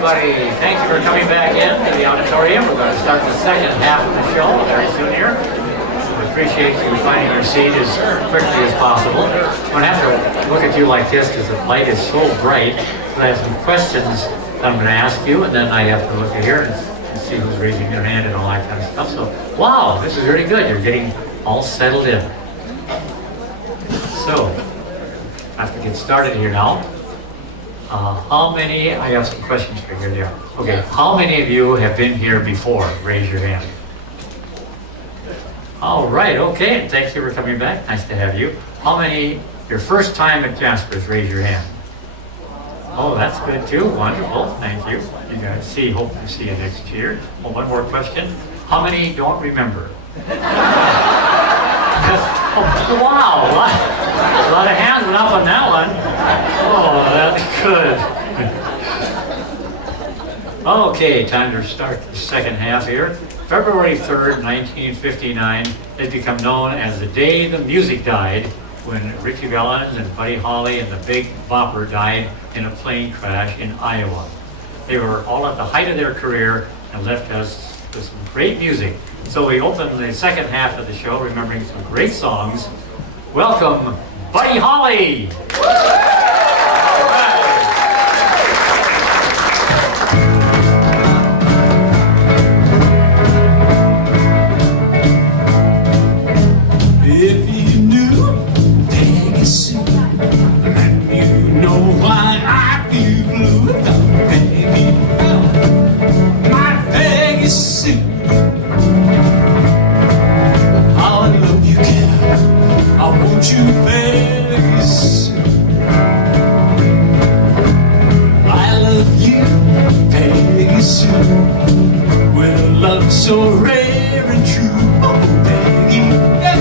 everybody. Thank you for coming back in to the auditorium. We're going to start the second half of the show very soon here. We appreciate you finding your seat as quickly as possible. I'm going to have to look at you like this because the light is so bright. But I have some questions that I'm going to ask you, and then I have to look at here and see who's raising their hand and all that kind of stuff. So, wow, this is very good. You're getting all settled in. So, I have to get started here now. How many, I have some questions for you. Here they are. Okay, how many of you have been here before? Raise your hand. All right, okay, and thank you for coming back. Nice to have you. How many, your first time at Jasper's, raise your hand. Oh, that's good too. Wonderful, thank you. You guys see, hope to see you next year. Well, one more question. How many don't remember? Oh, wow, a lot of hands went up on that one. Oh, that's good. Okay, time to start the second half here. February 3rd, 1959 has become known as the day the music died, when Richie Valens and Buddy Holly and the Big Bopper died in a plane crash in Iowa. They were all at the height of their career and left us with some great music. So we open the second half of the show remembering some great songs. Welcome, Buddy Holly! If you knew Peggy Sue, then you know why I feel blue. Peggy, my Peggy Sue. How I love you, girl. I want you, Peggy Sue. I love you, Peggy Sue, with a love so rare and true. Oh, Peggy, yeah.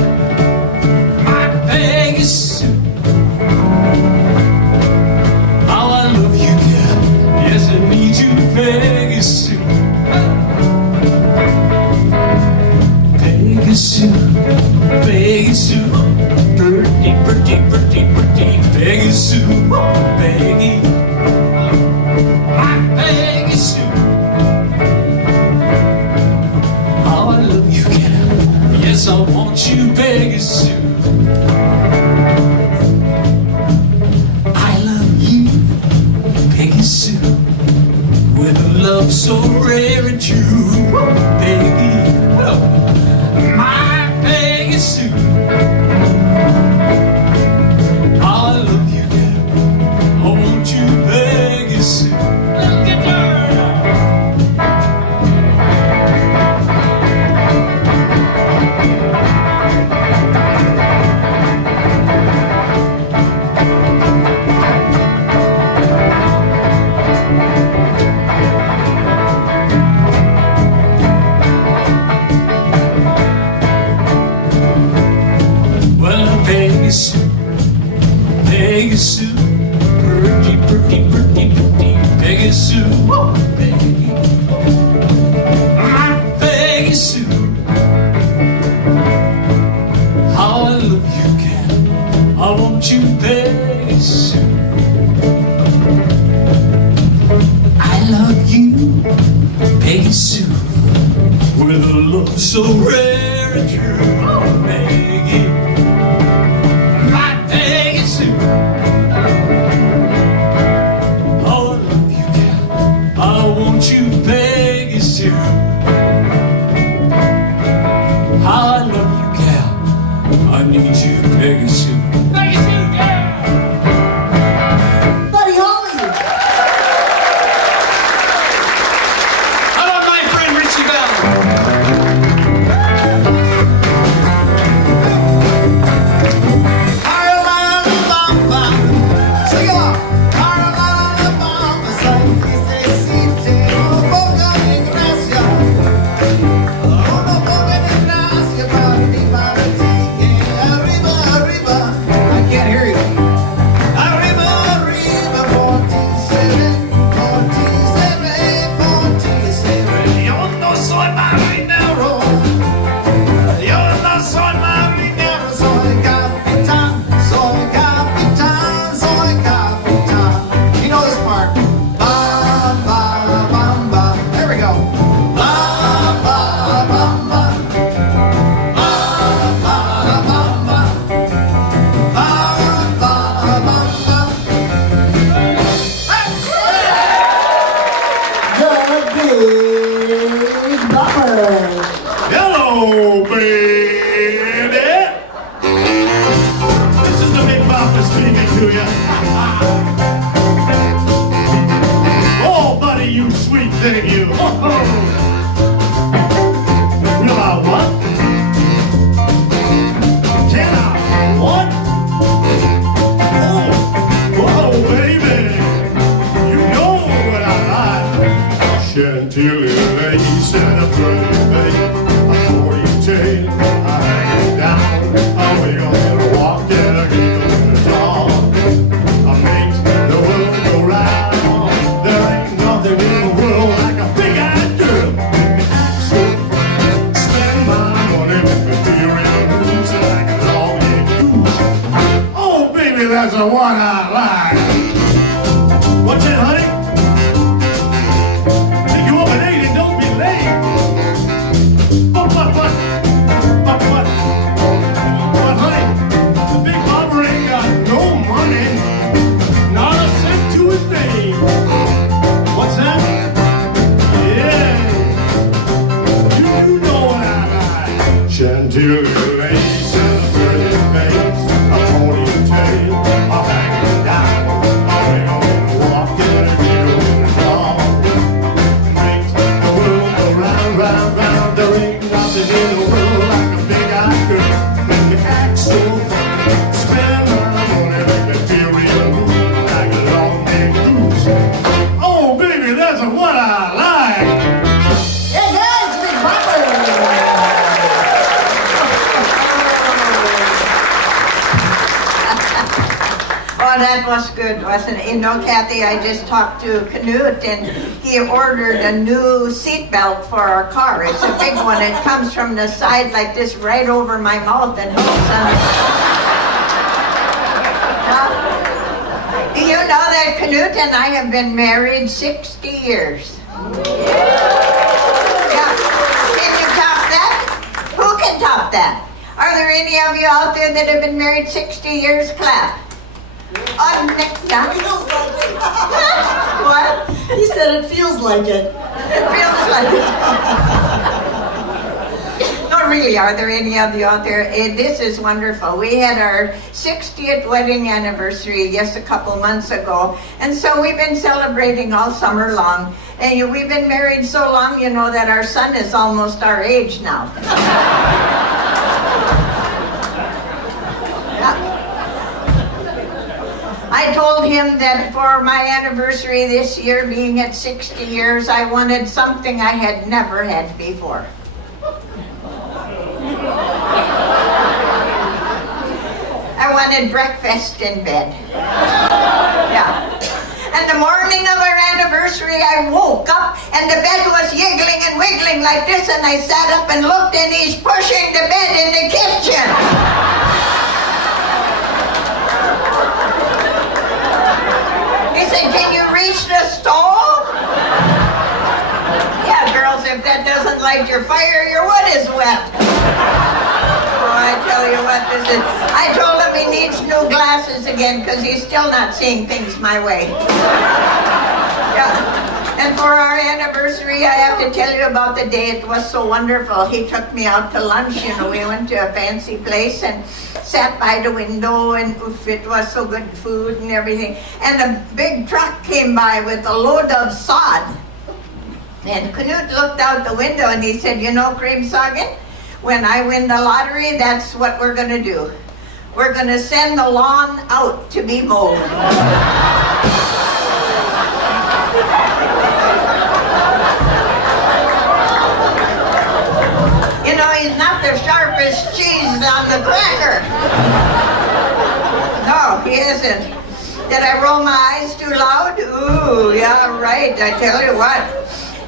Peggy Sue, how I love you, girl. Yes, I need you, Peggy Sue. Peggy Sue, Peggy Sue, pretty, pretty, pretty, pretty. Peggy Sue, Peggy, my Peggy Sue. How I love you, girl. Yes, I want you, Peggy Sue. I love you, Peggy Sue, with a love so rare and true. Peggy, my Peggy Sue. I love you, girl. I want you, Peggy Sue. Get her. Peggy Sue, Peggy Sue, pretty, pretty, pretty, pretty. Peggy Sue, whoa, Peggy, my Peggy Sue. How I love you, girl. I want you, Peggy Sue. I love you, Peggy Sue, with a love so rare and true. Oh, Peggy. You, Peggy Sue. How I love you, gal. I need you, Peggy Sue. Peggy Sue, gal. Buddy Holly! How about my friend Richie Valens? Sing along. Hello, baby. This is the Big Bopper speaking to you. pretty face, a ponytail, I hang it down. We gonna walk in a giggle in the dawn. I make the world go round. There ain't nothing in the world like a big-eyed girl. So spend my money, make me feel real loose like a long-eared goose. Oh, baby, that's the one I like. What's it, honey? Pick you up at 8 and don't be late. But, honey, the big bobber ain't got no money, not a cent to his name. What's that? Yeah, you know what I like. Chantilly lace and a pretty face, a ponytail, a hanging down. We gonna walk in a giggle in the dawn. Makes the world go round, round, round. There ain't nothing in the world like a big-eyed girl. Make me act so funny. Spend my money, make me feel real good like a long-necked goose. Oh, baby, that's what I like. Yeah, guys, Big Bopper. Oh, that was good, wasn't it? You know, Kathy, I just talked to Canute, and he ordered a new seat belt for our car. It's a big one. It comes from the side like this right over my mouth and hooks on it. Do you know that Canute and I have been married 60 years? Yeah. Can you top that? Who can top that? Are there any of you out there that have been married 60 years? Clap. On next time. Feels like it. What? He said it feels like it. It feels like it. No, really, are there any of you out there? This is wonderful. We had our 60th wedding anniversary just a couple months ago, and so we've been celebrating all summer long. And we've been married so long, you know, that our son is almost our age now. Yeah. I told him that for my anniversary this year, being at 60 years, I wanted something I had never had before. I wanted breakfast in bed. Yeah. And the morning of our anniversary, I woke up and the bed was yiggling and wiggling like this, and I sat up and looked, and he's pushing the bed in the kitchen. He said, "Can you reach the stove?" Yeah, girls, if that doesn't light your fire, your wood is wet. Oh, I tell you what, this is... I told him he needs new glasses again because he's still not seeing things my way. Yeah. And for our anniversary, I have to tell you about the day. It was so wonderful. He took me out to lunch. You know, we went to a fancy place and sat by the window, and oof, it was so good food and everything. And a big truck came by with a load of sod. And Canute looked out the window and he said, "You know, Creamsoggin, when I win the lottery, that's what we're going to do. We're going to send the lawn out to be mowed." You know, he's not the sharpest cheese on the cracker. No, he isn't. Did I roll my eyes too loud? Ooh, yeah, right. I tell you what.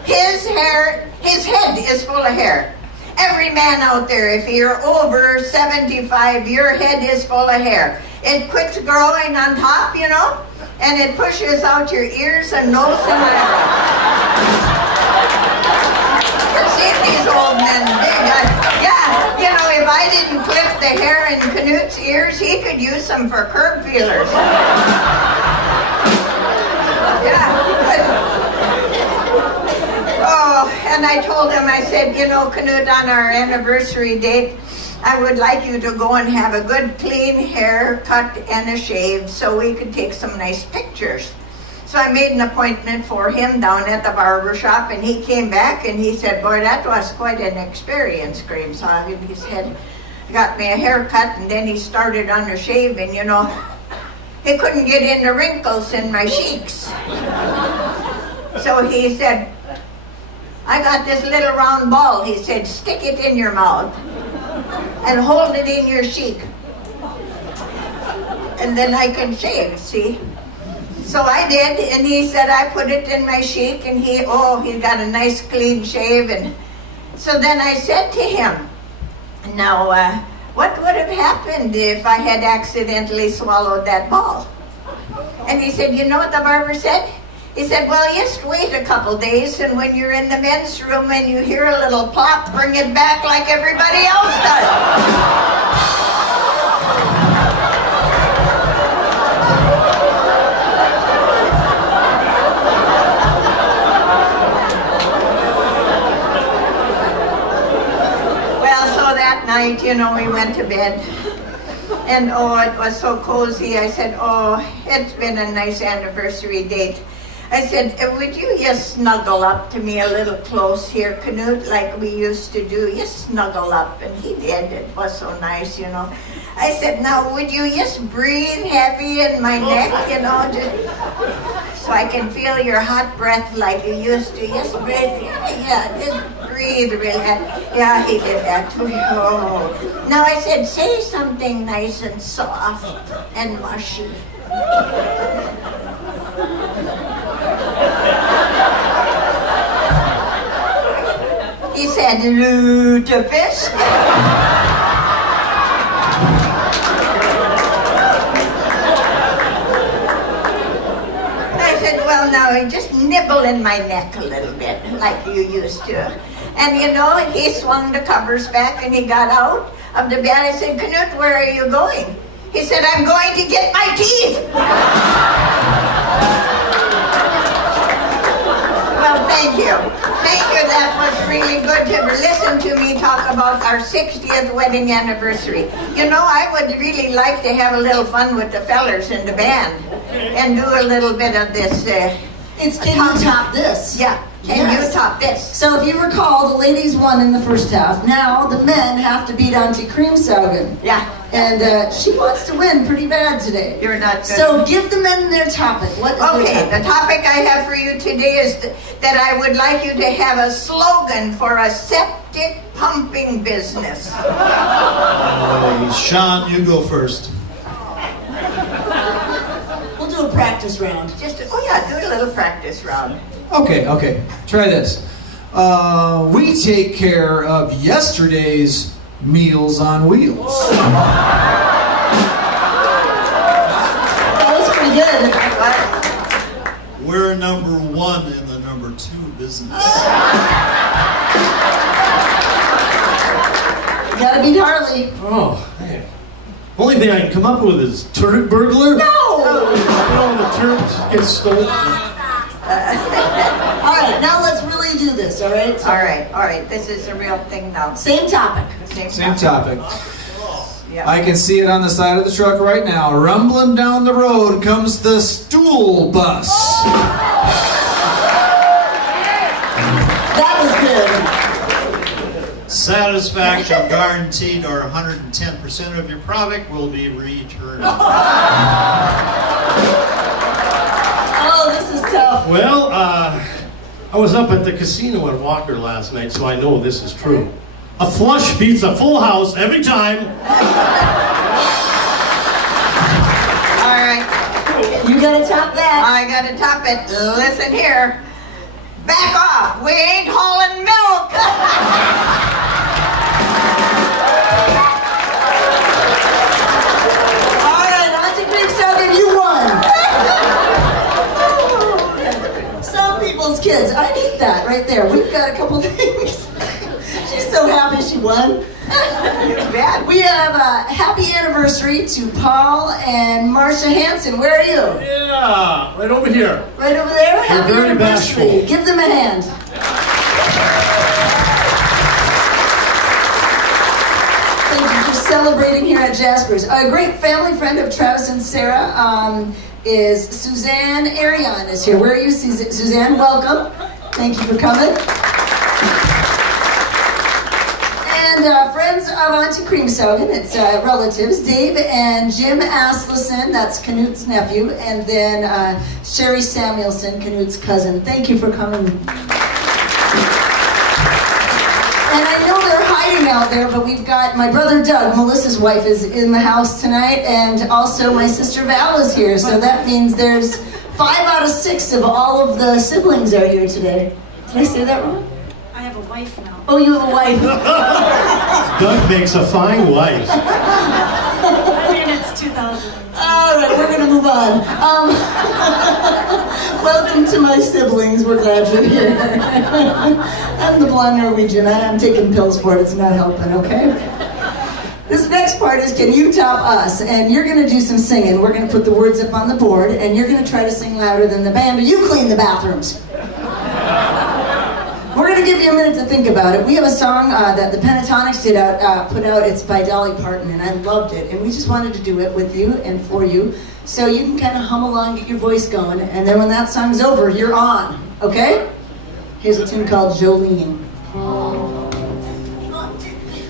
His head is full of hair. Every man out there, if you're over 75, your head is full of hair. It quits growing on top, you know, and it pushes out your ears and nose and everything. You've seen these old men big. Yeah, you know, if I didn't clip the hair in Canute's ears, he could use them for curb feelers. Yeah, he could. Oh, and I told him, I said, "You know, Canute, on our anniversary date, I would like you to go and have a good clean haircut and a shave so we could take some nice pictures." So I made an appointment for him down at the barber shop, and he came back and he said, "Boy, that was quite an experience, Creamsoggin." He said, "Got me a haircut," and then he started on a shave, and you know, he couldn't get in the wrinkles in my cheeks. So he said, I got this little round ball. He said, stick it in your mouth and hold it in your cheek. And then I can shave, see? So I did, and he said I put it in my cheek, and he got a nice clean shave. And so then I said to him, now, what would have happened if I had accidentally swallowed that ball? And he said, you know what the barber said? He said, well, just wait a couple days, and when you're in the men's room and you hear a little plop, bring it back like everybody else does. Night, you know, we went to bed, and it was so cozy. I said, it's been a nice anniversary date. I said, would you just snuggle up to me a little close here, Knut, like we used to do? Just snuggle up. And he did. It was so nice, you know. I said, now, would you just breathe heavy in my neck, you know, just so I can feel your hot breath like you used to? Just breathe, just breathe real heavy. Yeah, he did that too. Oh. Now I said, say something nice and soft and mushy. He said, lutefisk. I said, well, now just nibble in my neck a little bit, like you used to. And you know, he swung the covers back and he got out of the bed. I said, Knut, where are you going? He said, I'm going to get my teeth. Well, thank you. Thank you. That was really good to listen to me talk about our 60th wedding anniversary. You know, I would really like to have a little fun with the fellers in the band and do a little bit of this. It's Can You Top This? Yeah. Can you top this? So if you recall, the ladies won in the first half. Now the men have to beat Auntie Creamsaugen. Yeah. And she wants to win pretty bad today. You're not good. So give the men their topic. What is their topic? The topic I have for you today is that I would like you to have a slogan for a septic pumping business. Sean, you go first. We'll do a practice round. Do a little practice round. Okay. Try this. We take care of yesterday's Meals on Wheels. That was pretty good. We're number one in the number two business. You gotta beat Harley. Oh, man. Only thing I can come up with is turret burglar. No! You know, the turrets get stolen. All right, now let's really do this, all right? All right. This is a real thing now. Same topic. Same topic. Yeah. I can see it on the side of the truck right now. Rumbling down the road comes the stool bus. That was good. Satisfaction guaranteed, or 110% of your product will be returned. Oh, this is tough. Well, I was up at the casino in Walker last night, so I know this is true. A flush beats a full house every time. All right. You gotta top that. I gotta top it. Listen here. Back off. We ain't hauling milk. All right, Auntie Creamsaugen, you won. Some people's kids. I need that right there. We've got a couple things. She's so happy she won. Bad. We have a happy anniversary to Paul and Marcia Hansen. Where are you? Yeah, right over here. Right over there? Happy very anniversary. bashful. Give them a hand. Thank you for celebrating here at Jasper's. A great family friend of Travis and Sarah is Suzanne Arion is here. Where are you, Suzanne? Welcome. Thank you for coming. And friends of Auntie Creamsaugen, it's relatives, Dave and Jim Asleson, that's Knut's nephew, and then Sherry Samuelson, Knut's cousin. Thank you for coming. out there, but we've got my brother Doug, Melissa's wife, is in the house tonight, and also my sister Val is here. So that means there's 5 out of 6 of all of the siblings are here today. Did I say that wrong? I have a wife now. Oh, you have a wife. Doug makes a fine wife. I mean, it's 2000. All right, we're going to move on. Welcome to my siblings. We're glad you're here. I'm the blonde Norwegian. I'm taking pills for it. It's not helping, okay? This next part is Can You Top Us? And you're going to do some singing. We're going to put the words up on the board, and you're going to try to sing louder than the band, but you clean the bathrooms. We're going to give you a minute to think about it. We have a song that the Pentatonics put out. It's by Dolly Parton, and I loved it. And we just wanted to do it with you and for you, so you can kind of hum along, get your voice going, and then when that song's over, you're on. Okay? Here's a tune called Jolene.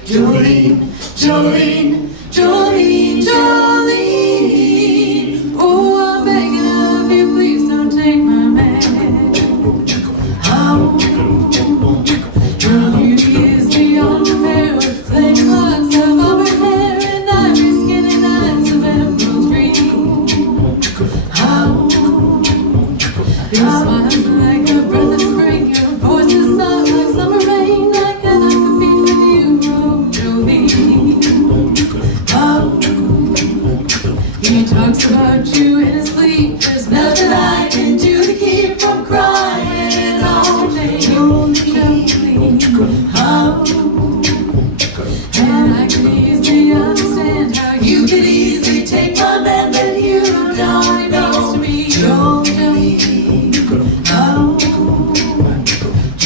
Jolene, Jolene, Jolene, Jolene. Oh, I'm begging of you, please don't take my man. Jolene is beyond repair with plain locks of auburn hair and ivory skin and eyes of emerald green. Your smile's like a breath of spring, your voice is soft like summer rain. I cannot compete with you, oh Jolene. He talks about you in his sleep. There's nothing I can do to keep from crying all day. Jolene, and I can easily understand how you could easily take my man, but you don't know me. Jolene,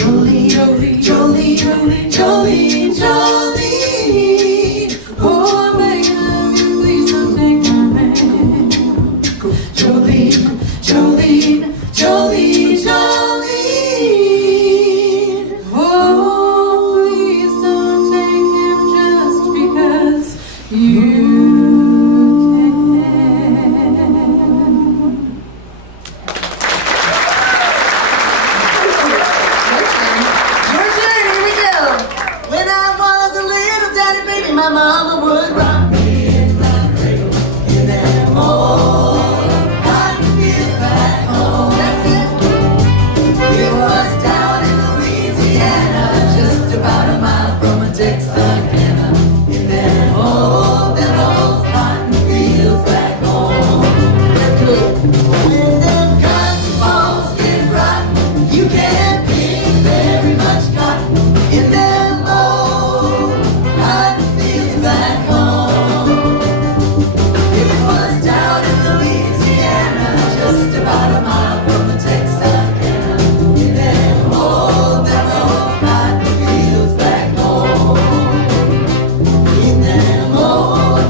Jolene, Jolene, Jolene, Jolene, Jolene. Oh, I'm begging of you, please don't take my man. Jolene, Jolene, Jolene, Jolene. Oh, please don't take him just because you Your turn, here we go. When I was a little tiny baby, my mama would rock me in my cradle in that old cotton field back home. That's it. It was down in Louisiana, just about a mile from a Texarkana, in them old cotton fields back home. They're good. When them cotton balls get rotten, you can't pick very much cotton in them old cotton fields back home. It was down in Louisiana, just about a mile from the Texarkana, in them old cotton fields back home. In them old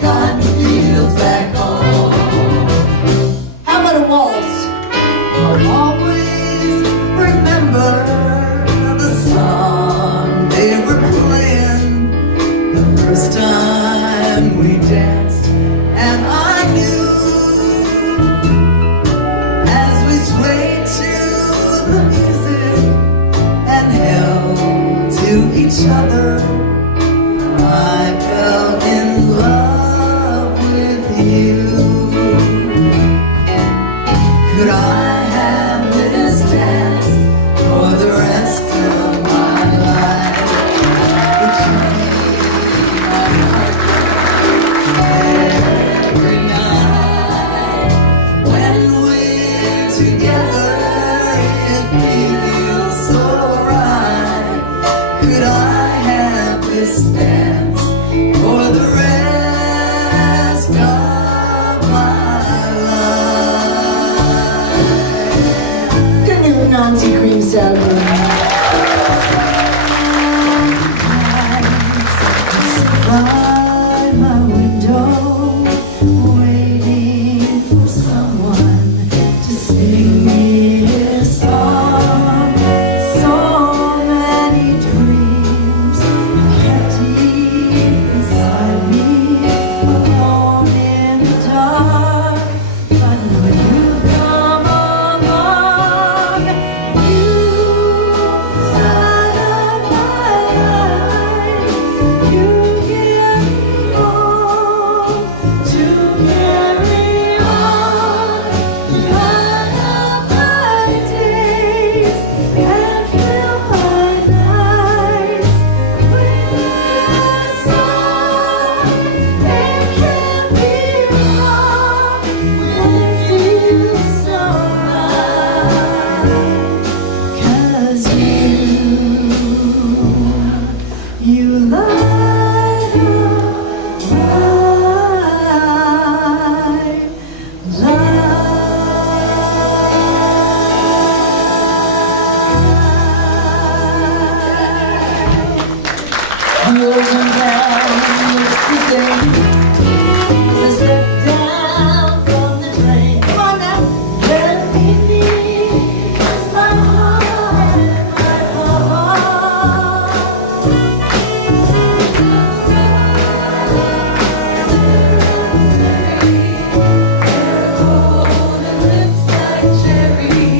cotton fields back home. How about a waltz? I'll always remember the song they were playing the first time we danced, and I knew as we swayed to the music and held to each other, I fell in love with you. Could I have this dance for the rest of my life? Would you be my partner every night? When we're together, it feels so right. Could I have this dance for the rest of my life? Canoe Nancy Cream Salad. By my window, waiting for someone to sing me a song. So many dreams kept deep inside me, alone in the dark. But when you come along, you feels and down, it's the same. As I step down from the train, come on now, let me be, 'cause my heart, my heart.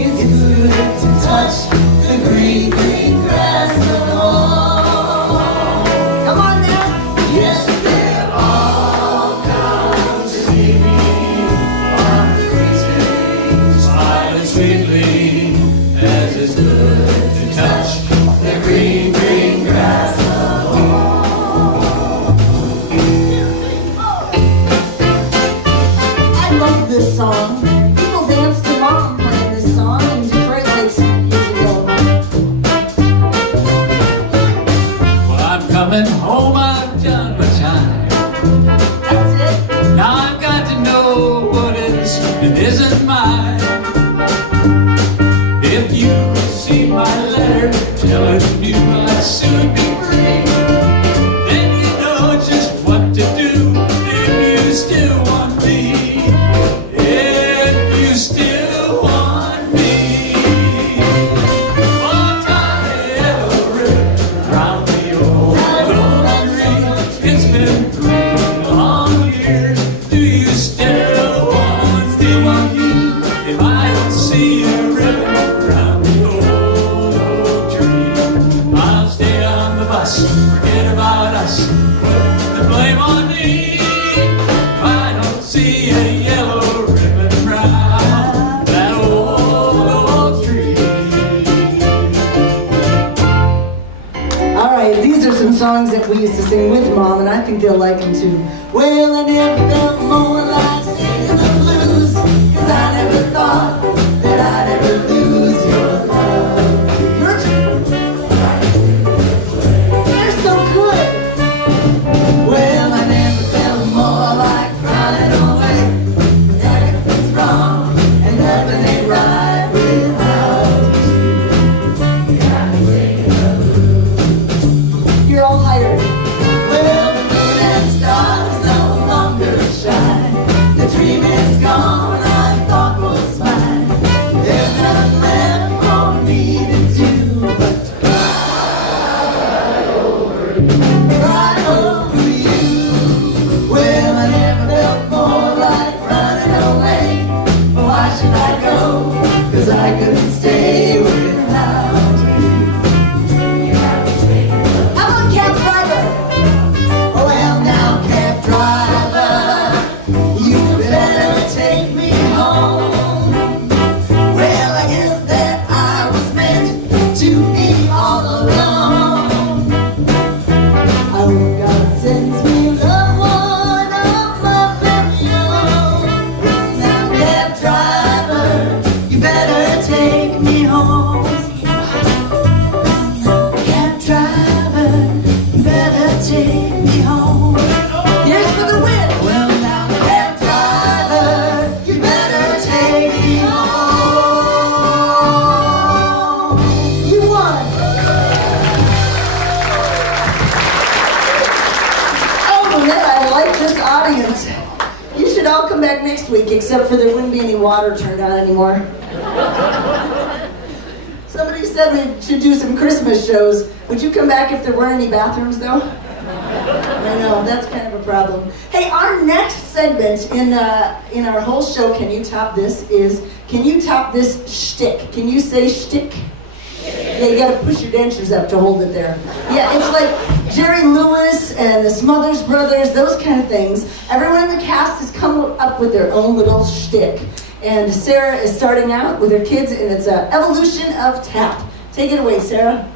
It's good to touch the green, green grass of home. Come on now. Yes, they're all come to see me on Christmas, smiling sweetly, as it's good to touch the green, green grass of home. I love this song. People dance to mom playing this song in Detroit like some years ago. Well, I'm coming home, I've done my time. That's it. Now I've got to know what is and isn't mine. If you receive my letter telling you I'll soon be free, then you know just what to do if you still want me. If you still want me. Oh, tie a yellow ribbon round the old tree. It's been 3 long years. Do you still want me? If I don't see a ribbon round the old tree, I'll stay on the bus, forget about us, put the blame on me. If I don't see a yellow ribbon round that old tree. All right, these are some songs that we used to sing with Mom, and I think they'll like them too. Well, I never felt more like singing the blues, 'cause I never thought that I'd ever lose your love. Your They're so good. Well, I never felt more like crying away. That was wrong, and nothing ain't right without you. You're all hired. Well, the moon and stars no longer shine. The dream is gone, I thought was mine. There's nothing left for me to do but cry over you. Well, I never felt more like running away. But why should I go? 'Cause I couldn't stay without you. I'm a cab driver. Well, now, cab driver, you better take me home. Well, I guess that I was meant to be all alone. I hope God sends me the one of my very own. Now, cab driver, you better take me home. Cab driver, you better take me home. Here's for the win. Well, now, cab driver, you better take me home. You won. Oh, man, I like this audience. You should all come back next week, except for there wouldn't be any water turned on anymore. Somebody said we should do some Christmas shows. Would you come back if there weren't any bathrooms, though? I know, that's kind of a problem. Hey, our next segment in our whole show, Can You Top This, is Can You Top This Shtick? Can you say shtick? Yeah, you gotta push your dentures up to hold it there. Yeah, it's like Jerry Lewis and the Smothers Brothers, those kind of things. Everyone in the cast has come up with their own little shtick. And Sarah is starting out with her kids, and it's an evolution of tap. Take it away, Sarah.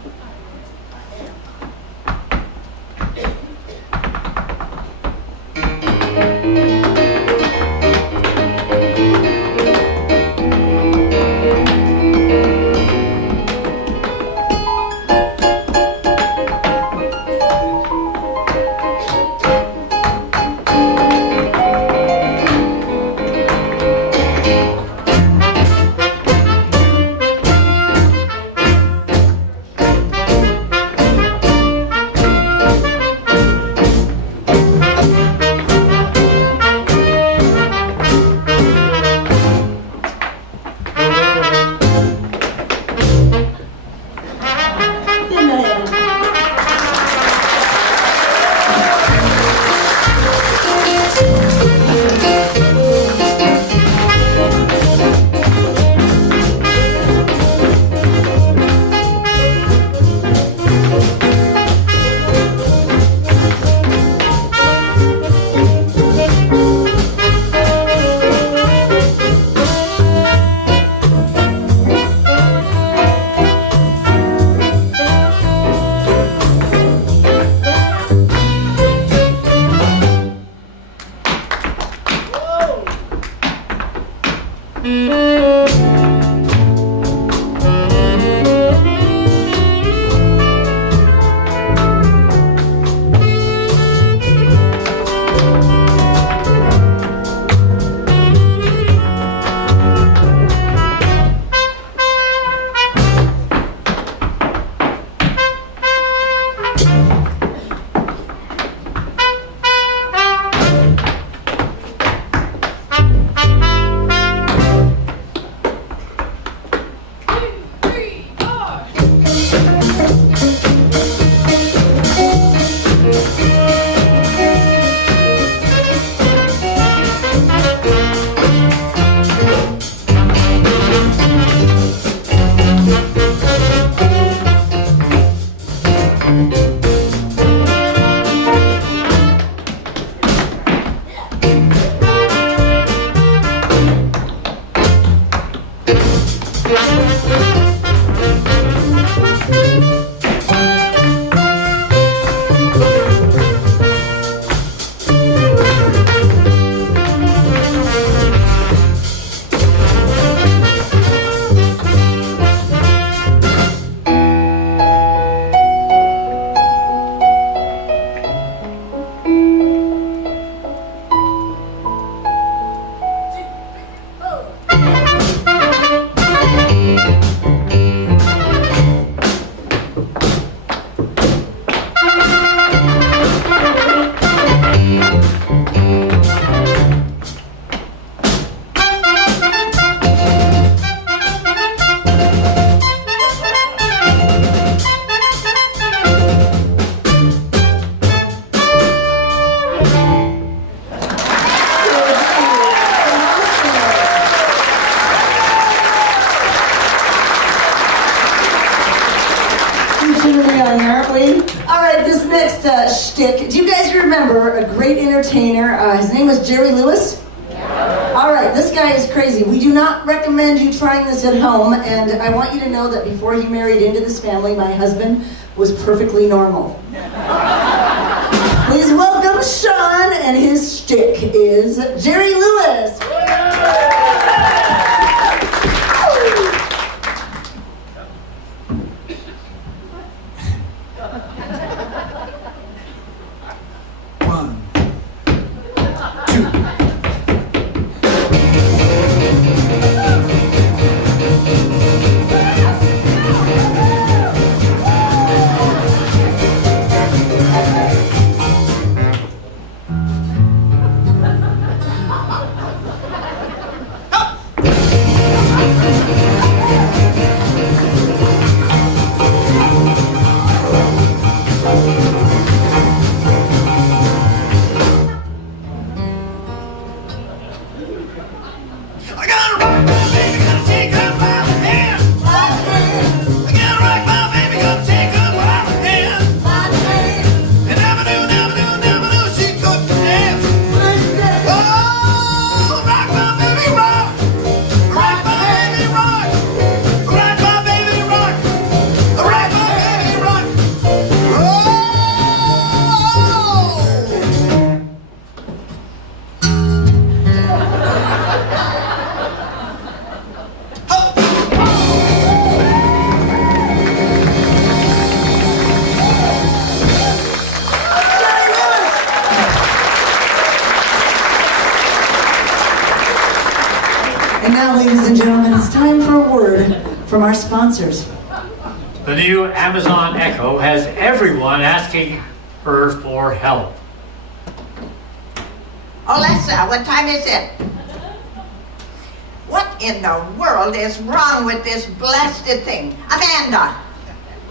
All right, this next shtick. Do you guys remember a great entertainer? His name was Jerry Lewis. All right, this guy is crazy. We do not recommend you trying this at home, and I want you to know that before he married into this family, my husband was perfectly normal. Please welcome Sean, and his shtick is Jerry Lewis. One, two. I gotta rock my baby, gotta take her by the hand. I gotta rock my baby, gotta take her by the hand. And never knew she could dance. Oh, rock my baby, rock. Rock my baby, rock. Rock my baby, rock. Rock my baby, rock. Oh. And now, ladies and gentlemen, it's time for a word from our sponsors. The new Amazon Echo has everyone asking her for help. Alyssa, what time is it? What in the world is wrong with this blasted thing? Amanda!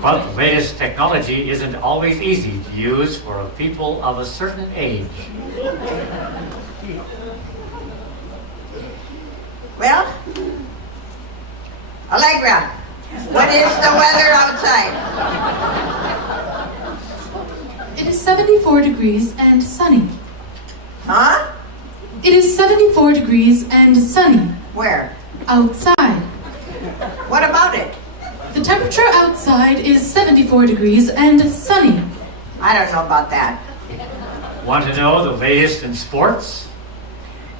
But the latest technology isn't always easy to use for people of a certain age. Well, Allegra, what is the weather outside? It is 74 degrees and sunny. Huh? It is 74 degrees and sunny Where? outside. What about it? The temperature outside is 74 degrees and sunny. I don't know about that. Want to know the latest in sports?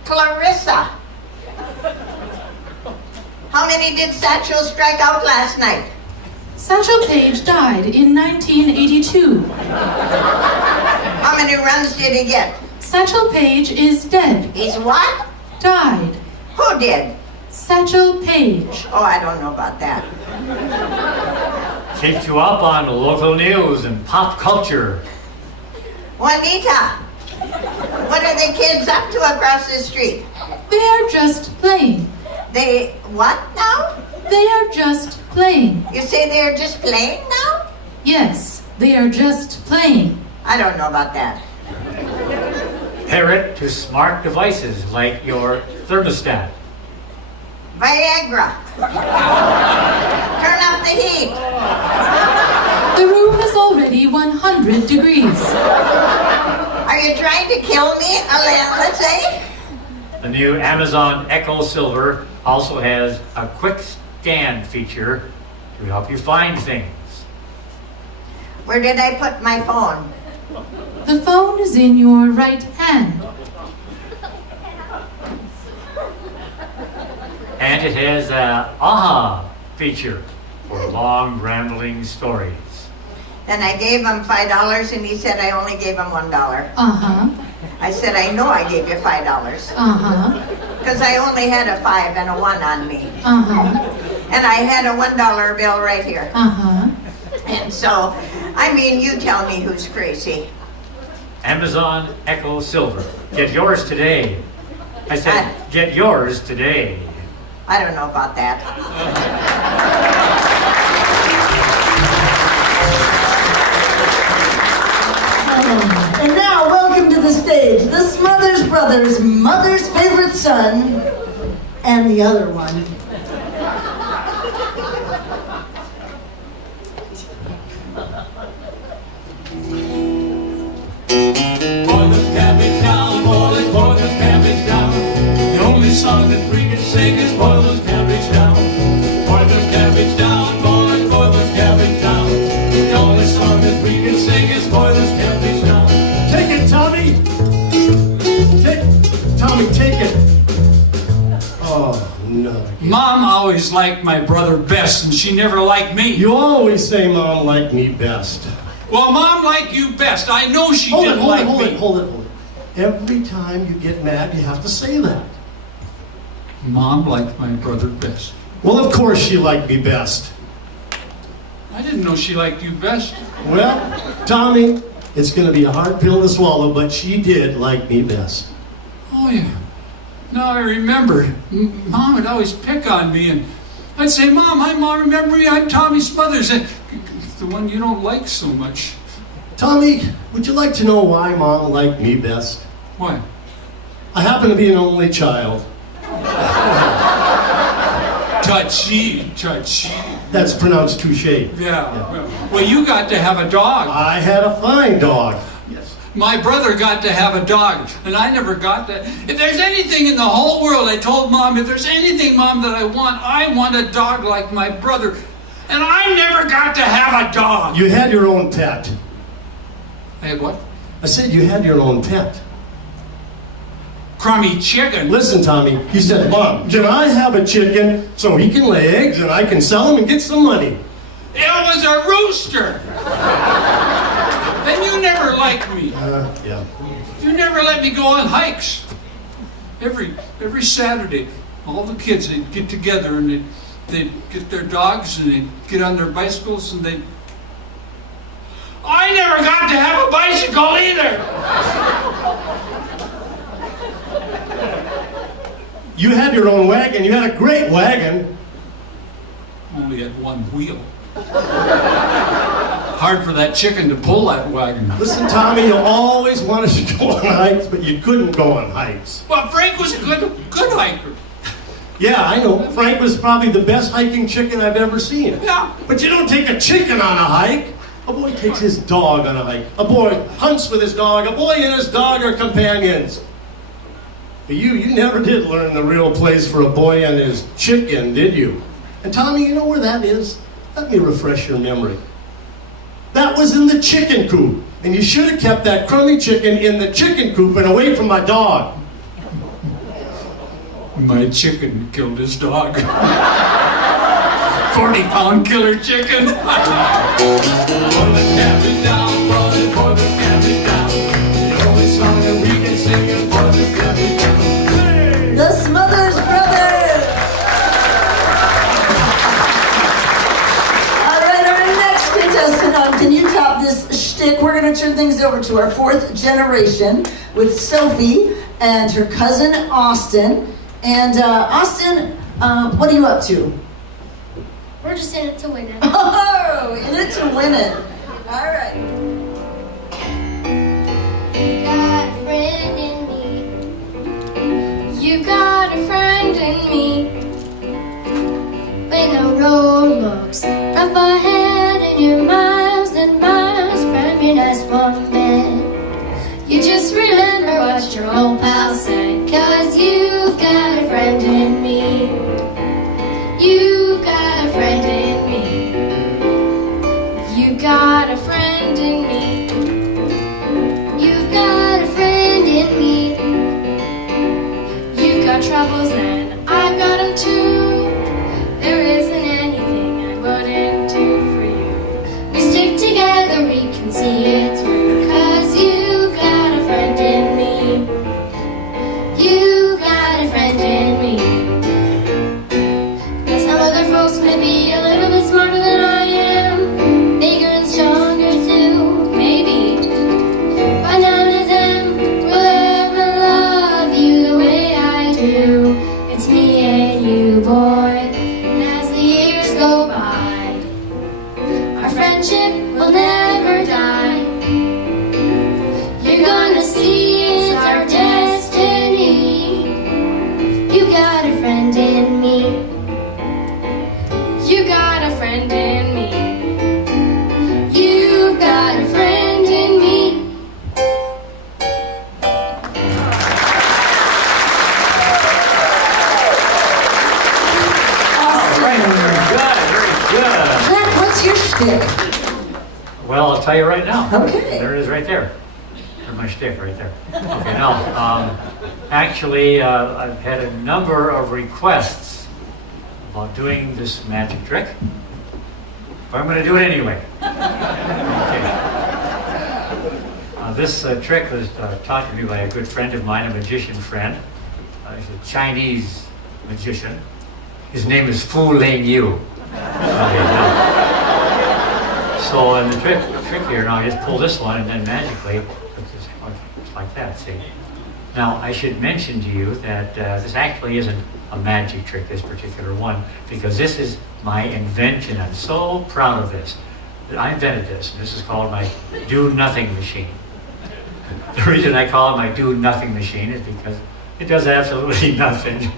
Clarissa! How many did Satchel strike out last night? Satchel Paige died in 1982. How many runs did he get? Satchel Paige is dead. He's what? Died. Who did? Satchel Paige. Oh, I don't know about that. Keeps you up on local news and pop culture. Juanita! What are the kids up to across the street? They are just playing. They what now? They are just playing. You say they're just playing now? Yes, they are just playing. I don't know about that. Pair it to smart devices like your thermostat. Viagra. Turn up the heat. The room is already 100 degrees. Are you trying to kill me, let's say? The new Amazon Echo Silver also has a quick scan feature to help you find things. Where did I put my phone? The phone is in your right hand. And it has a aha feature for long rambling stories. Then I gave him $5 and he said I only gave him $1. Uh-huh. I said, I know I gave you $5 Uh-huh. because I only had a 5 and a 1 on me. Uh-huh. And I had a $1 bill right here. Uh-huh. And so, I mean, you tell me who's crazy. Amazon Echo Silver. Get yours today. I said, get yours today. I don't know about that. And now, welcome to the stage, the Smothers Brothers, mother's favorite son, and the other one. always liked my brother best, and she never liked me. You always say Mom liked me best. Well, Mom liked you best. I know she Hold didn't it, like hold me. it, hold it, hold it. Every time you get mad, you have to say that. Mom liked my brother best. Well, of course she liked me best. I didn't know she liked you best. Well, Tommy, it's going to be a hard pill to swallow, but she did like me best. Oh, yeah. Now I remember. Mom would always pick on me, and I'd say, Mom, remember me? I'm Tommy Smothers, and the one you don't like so much. Tommy, would you like to know why Mom liked me best? Why? I happen to be an only child. Touchy. That's pronounced touche. Yeah. Well, you got to have a dog. I had a fine dog. Yes. My brother got to have a dog, and I never got that. If there's anything in the whole world, I told Mom, if there's anything, Mom, that I want a dog like my brother. And I never got to have a dog. You had your own pet. I had what? I said you had your own pet. Crummy chicken. Listen, Tommy, he said, Mom, can I have a chicken so he can lay eggs and I can sell them and get some money? It was a rooster. And you never liked me. Yeah. You never let me go on hikes. Every Saturday, all the kids, they'd get together and they'd get their dogs and they'd get on their bicycles and they'd... I never got to have a bicycle either. You had your own wagon. You had a great wagon. Only had one wheel. Hard for that chicken to pull that wagon. Listen, Tommy, you always wanted to go on hikes, but you couldn't go on hikes. Well, Frank was a good hiker. Yeah, I know. Frank was probably the best hiking chicken I've ever seen. Yeah. But you don't take a chicken on a hike. A boy takes his dog on a hike. A boy hunts with his dog. A boy and his dog are companions. But you never did learn the real place for a boy and his chicken, did you? And Tommy, you know where that is? Let me refresh your memory. That was in the chicken coop. And you should have kept that crummy chicken in the chicken coop and away from my dog. My chicken killed his dog. 40-pound killer chicken. The Smothers Brothers! All right, our next contestant on Can You Top This Shtick? We're going to turn things over to our fourth generation with Sophie and her cousin Austin. And Austin, what are you up to? We're just in it to win it. Oh, in it to win it. All right. You got a friend in me. You got a friend in me. When the road looks rough ahead and you're miles and miles from your nice warm bed, you just remember what your old pal said, 'cause you've got a friend in me. You've got a friend in me. You got a friend in me. You've got a friend in me. You've got troubles and I've got them too. There isn't anything I wouldn't do for you. We stick together, we can see it through, 'cause you've got a friend in me. You've got a friend in me. Some other folks may be a little bit smarter than I am, bigger and stronger too, maybe. But none of them will ever love you the way I do. It's me and you, boy. And as the years go by, our friendship will never die. You're gonna see it's our destiny. You got a friend in me. You got a friend in me. You got a friend in me. Very good. Jack, what's your shtick? Well, I'll tell you right now. Okay. There it is right there. There's my shtick right there. Okay, now, actually, I've had a number of requests about doing this magic trick, but I'm going to do it anyway. Okay. This trick was taught to me by a good friend of mine, a magician friend. He's a Chinese magician. His name is Fu Ling Yu. So in the trick here, now I just pull this one and then magically, it's like that, see? Now I should mention to you that this actually isn't a magic trick, this particular one, because this is my invention. I'm so proud of this. I invented this, and this is called my do-nothing machine. The reason I call it my do-nothing machine is because it does absolutely nothing.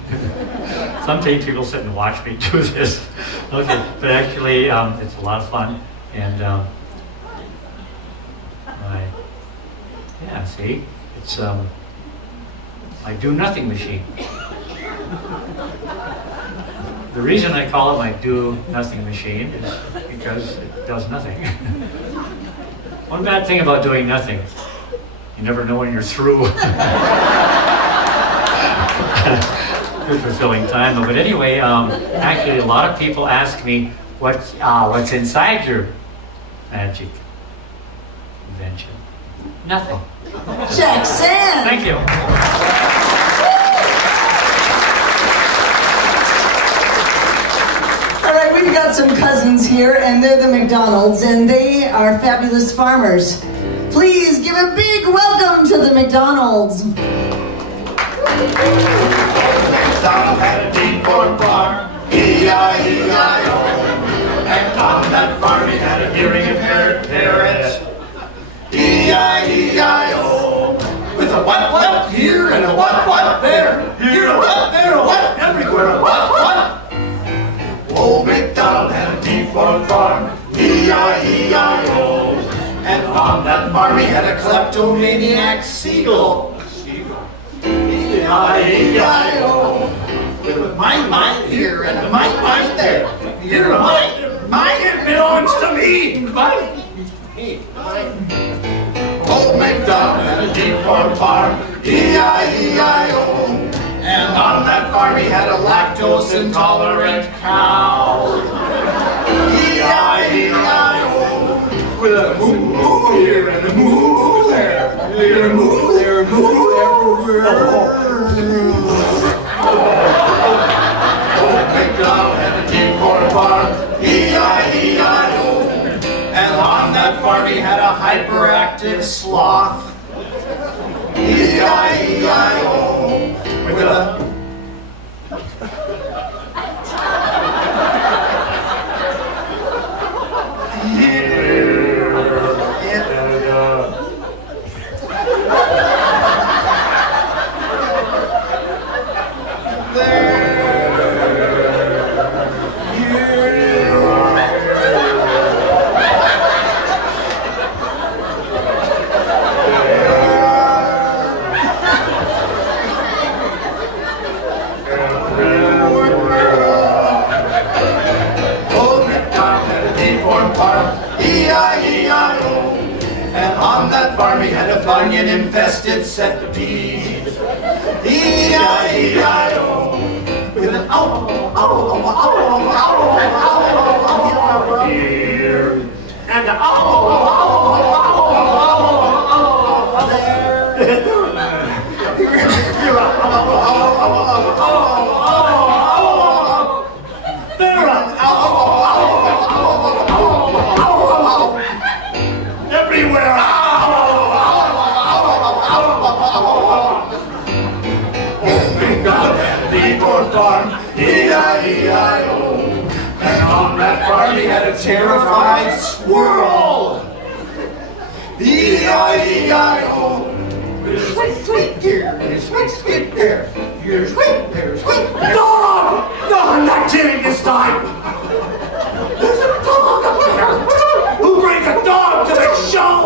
Sometimes people sit and watch me do this. Okay, but actually it's a lot of fun, and yeah, see, it's my do-nothing machine. The reason I call it my do-nothing machine is because it does nothing. One bad thing about doing nothing, you never know when you're through. Good fulfilling time, though. But anyway, actually, a lot of people ask me what's inside your magic invention. Nothing. Jackson! Thank you. All right, we've got some cousins here, and they're the McDonalds, and they are fabulous farmers. Please give a big welcome to the McDonalds. McDonald had a deep corn farm, E-I-E-I-O. And on that farm he had a hearing impaired parrot, E-I-E-I-O. With a what here and a what there, here a what, there a what, everywhere a what. Old MacDonald had a deep corn farm, E-I-E-I-O. And on that farm he had a kleptomaniac seagull, E-I-E-I-O. With a mine here and a mine there. Here a mine, it belongs to me. Mine. Old MacDonald had a deep corn farm, E-I-E-I-O. And on that farm he had a lactose intolerant cow, E-I-E-I-O. With a moo here and a moo there. Here a moo, there a moo, everywhere. Old MacDonald had a deep corn farm, E-I-E-I-O. And on that farm he had a hyperactive sloth, E-I-E-I-O. With a farm he had a bunion-infested centipede, E-I-E-I-O. With an here and an farm, E-I-E-I-O. And on that farm he had a terrified squirrel, E-I-E-I-O. With a sweet, sweet here, and a sweet, sweet there. Here's sweet, there's sweet. Dog! No, I'm not kidding this time. There's a dog up there. Who brings a dog to the show?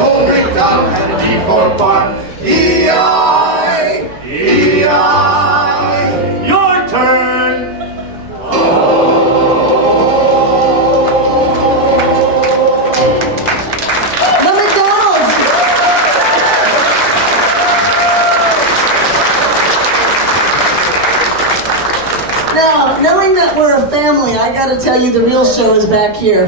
Old MacDonald had a deep corn farm, E-I-E-I. Your turn. The McDonald's. Now, gotta tell you the real show is back here.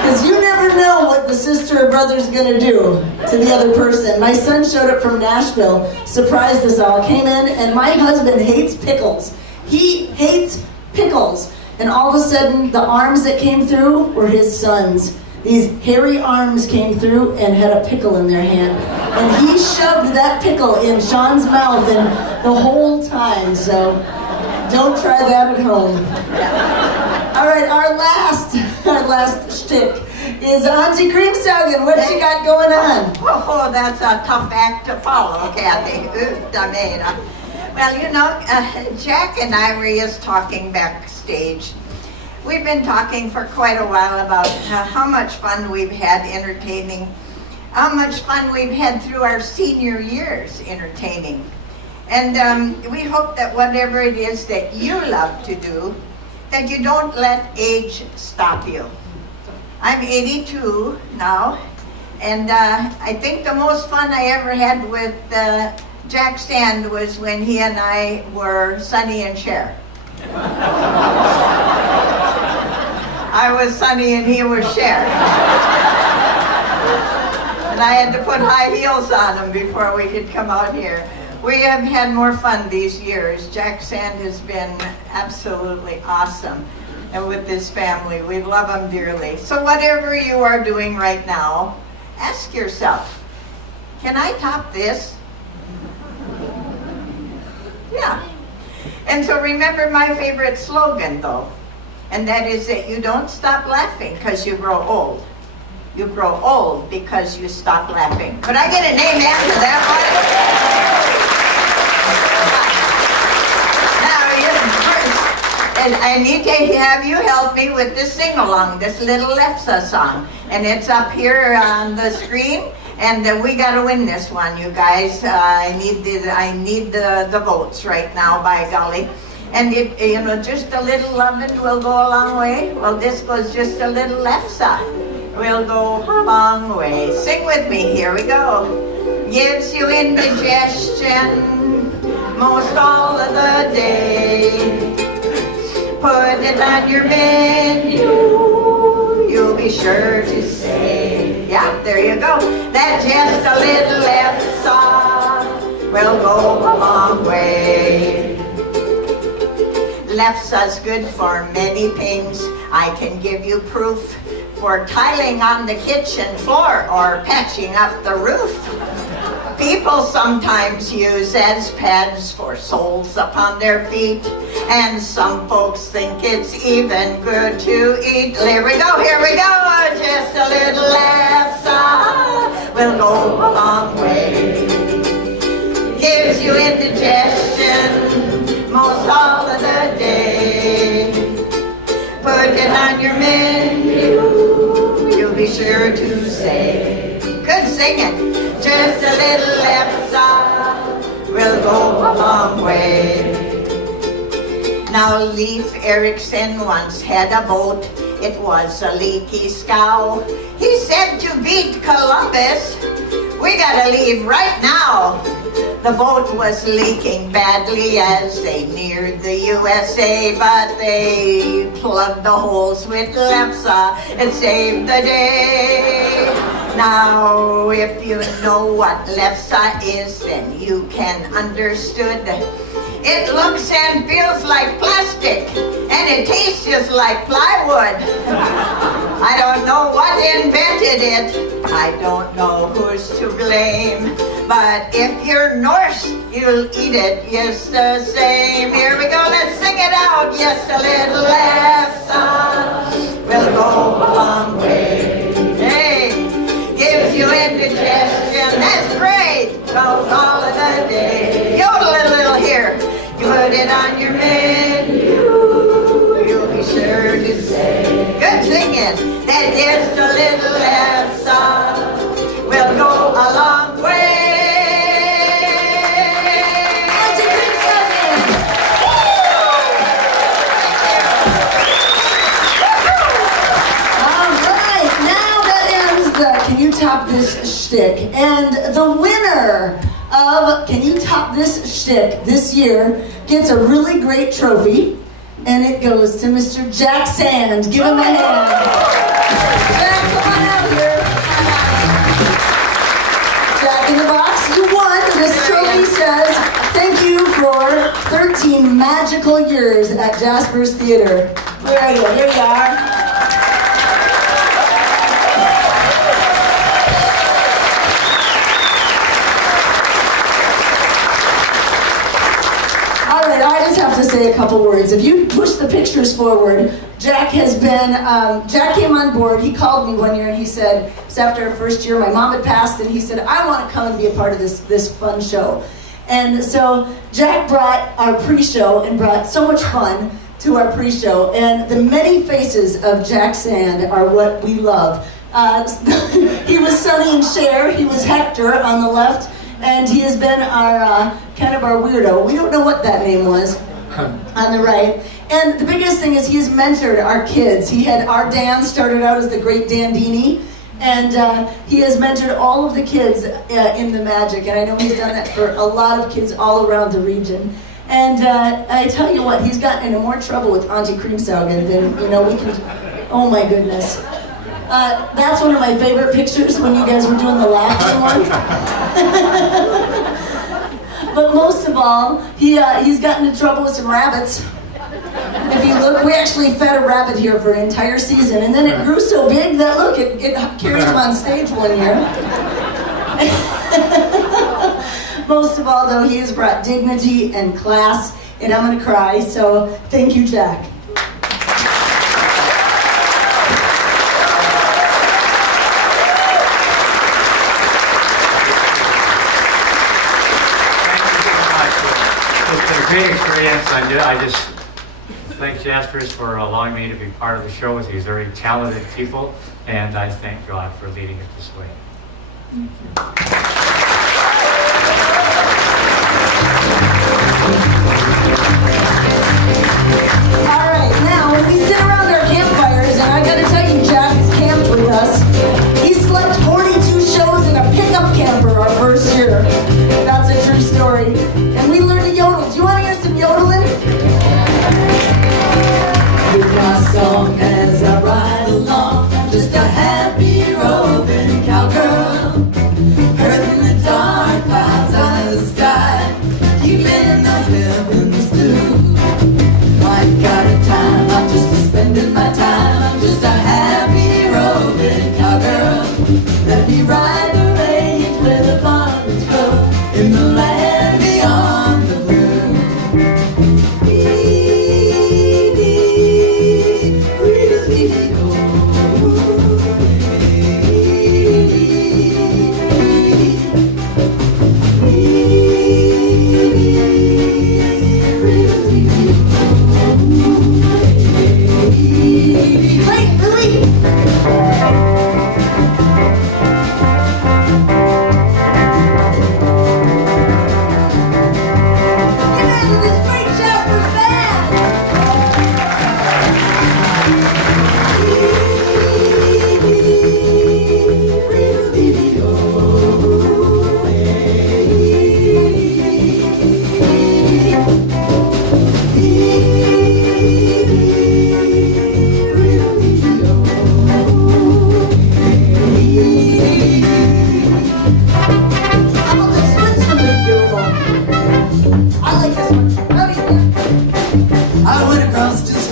Because you never know what the sister or brother's gonna do to the other person. My son showed up from Nashville, surprised us all, came in, and my husband hates pickles. He hates pickles. And all of a sudden, the arms that came through were his sons. These hairy arms came through and had a pickle in their hand. And he shoved that pickle in Sean's mouth and the whole time, so don't try that at home. All right, our last shtick is Auntie Creamstogan. What she got going on? Oh, that's a tough act to follow, Kathy. Oof, Damena. Well, you know, Jack and I were just talking backstage. We've been talking for quite a while about how much fun we've had entertaining, how much fun we've had through our senior years entertaining. And we hope that whatever it is that you love to do, that you don't let age stop you. I'm 82 now, and I think the most fun I ever had with Jack Sand was when he and I were Sonny and Cher. I was Sonny and he was Cher. And I had to put high heels on him before we could come out here. We have had more fun these years. Jack Sand has been absolutely awesome. And with this family, we love him dearly. So whatever you are doing right now, ask yourself, can I top this? Yeah. And so remember my favorite slogan though, and that is that you don't stop laughing because you grow old. You grow old because you stop laughing. Could I get an amen to that one? Now, first, and I need to have you help me with this sing-along, this little Lefsa song. And it's up here on the screen. And we got to win this one, you guys. I need the votes right now, by golly. And it, you know, just a little loving will go a long way. Well, this goes just a little left side. Will go a long way. Sing with me. Here we go. Gives you indigestion most all of the day. Put it on your menu. You'll be sure to say, yeah, there you go. That just a little left side will go a long way. Lefsa's good for many things. I can give you proof for tiling on the kitchen floor or patching up the roof. People sometimes use as pads for soles upon their feet, and some folks think it's even good to eat. Here we go, just a little Lefsa will go a long way. Gives you indigestion most all of the day. Put it on your menu, you'll be sure to say, good singing, just a little Lefsa will go a long way. Now Leif Erikson once had a boat, it was a leaky scow. He said to beat Columbus, we gotta leave right now. The boat was leaking badly as they neared the USA, but they plugged the holes with Lefsa and saved the day. Now, if you know what Lefsa is, then you can understood. It looks and feels like plastic, and it tastes just like plywood. I don't know what invented it. I don't know who's to blame. But if you're Norse, you'll eat it just the same. Here we go, let's sing it out. Just a little Lefsa will go a long way. Hey, gives you indigestion, that's great. Goes all of the day. Yodel a little here. You put it on your menu, you'll be sure to say, good singing, that just a little Lefsa will go a long way. Can you top this shtick? And the winner of Can You Top This Shtick this year gets a really great trophy. and it goes to Mr. Jack Sand. Give him a hand. Jack, come on out here. Jack in the box, you won. This trophy says, thank you for 13 magical years at Jasper's Theater. Where are you? Here you are. All right, I just have to say a couple words. If you push the pictures forward, Jack has been, Jack came on board. He called me one year and he said, it was after our first year, my mom had passed, and he said, I want to come and be a part of this fun show. And so Jack brought our pre-show and brought so much fun to our pre-show. And the many faces of Jack Sand are what we love. He was Sonny and Cher. He was Hector on the left. And he has been our, kind of our weirdo. We don't know what that name was on the right. And the biggest thing is he's mentored our kids. He had our Dan started out as the great Dandini. And he has mentored all of the kids in the magic. And I know he's done that for a lot of kids all around the region. And I tell you what, he's gotten into more trouble with Auntie Creamsaugen than, we can, oh my goodness. That's one of my favorite pictures when you guys were doing the laughing one. But most of all, he's gotten into trouble with some rabbits. If you look, we actually fed a rabbit here for an entire season, and then it grew so big that, look, it carried him on stage one year. Most of all, though, he has brought dignity and class, and I'm going to cry, so thank you, Jack. Great experience. I just thank Jasper's for allowing me to be part of the show with these very talented people, and I thank God for leading it this way. Thank you. All right, now when we sit around our campfires, and I got to tell you, Jack has camped with us. He slept 42 shows in a pickup camper our first year. That's a true story. And we learned to yodel. Do you want to hear some yodeling? With my song as I ride along, just a happy roving cowgirl. Earth in the dark clouds out of the sky, keeping those heavens blue. I've got a time, I'm just spending my time. I'm just a happy roving cowgirl. Let me ride the range where the farmers grow, in the land beyond the blue.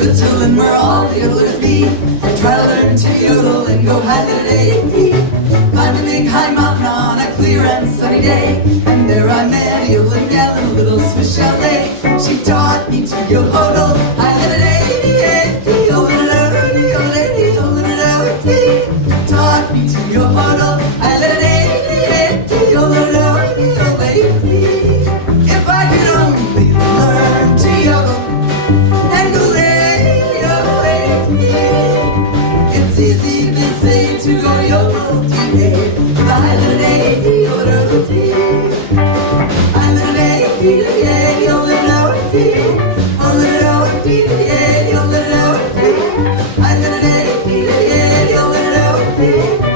Switzerland, where all the yodelers be, and try to learn to yodel and go high-day. Climbed a big high mountain on a clear and sunny day, and there I met a yodeling gal in a little Swiss chalet. She taught me to yodel, high-day, taught me to yodel, high-day, if I could only learn to yodel and go. It's easy to say to go yodel-dee, high-day, yodel-dee, high-day, yodel-dee, yodel-dee, high-day, yodel-dee, high-day, yodel-dee, yodel-dee.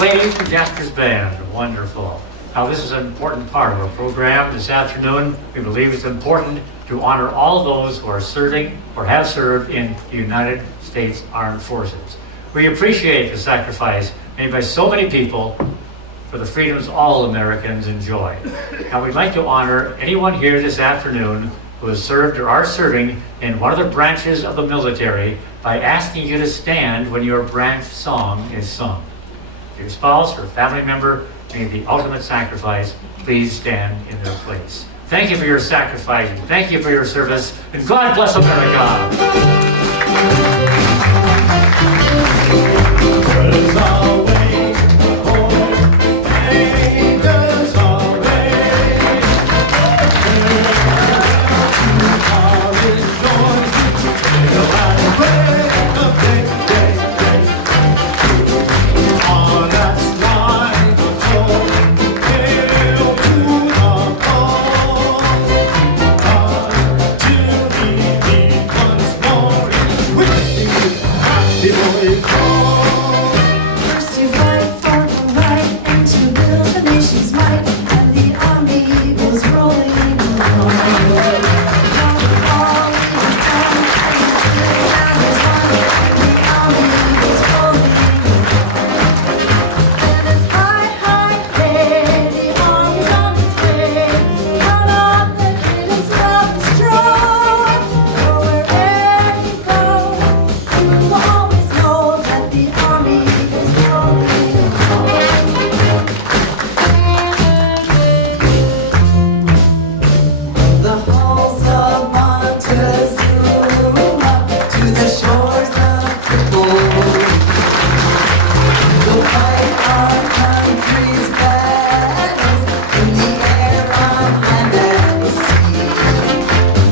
ladies from Jasper's band. Wonderful. Now, this is an important part of our program this afternoon. We believe it's important to honor all those who are serving or have served in the United States Armed Forces. We appreciate the sacrifice made by so many people for the freedoms all Americans enjoy. Now, we'd like to honor anyone here this afternoon who has served or are serving in one of the branches of the military by asking you to stand when your branch song is sung. If your spouse or family member made the ultimate sacrifice, please stand in their place. Thank you for your sacrifice, and thank you for your service, and God bless America. There's always a boy, there's always college doors, on that slide patrol, hail to the call, to be once more, wishing you happy boy call. First you fight for the right and to build the nation's might, and the army goes rolling along. Now the fall is gone, and the ground is won, and the army goes rolling along. And it's high, high day, the army's on its way. Count on the freedom's love and strong. For wherever you go, you will always know that the army is rolling along. The halls of Montezuma to the shores of Tripoli. We'll fight our country's battles in the air, on land, and the sea.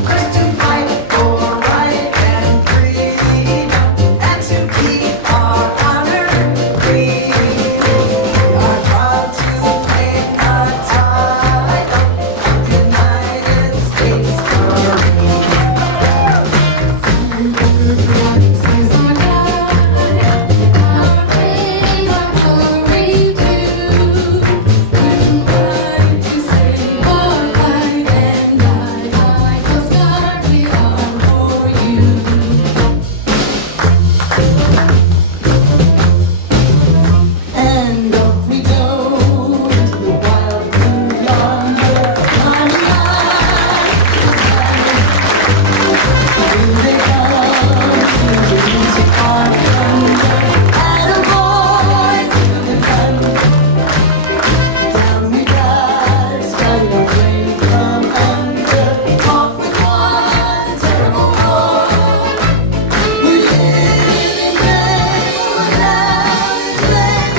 First to fight for right and freedom, and to keep our honor free. We are proud to claim the title of United States Marine. Says our God, our faith, our glory too. We're glad to say, our fight and die, like a star we are for you. And off we go into the wild blue yonder. I'm alive. Here they come to the music our thunder. And a boy to the gun. Down we dive, starting our way from under. Off with one terrible roar. We're living brave, we're loud and brave.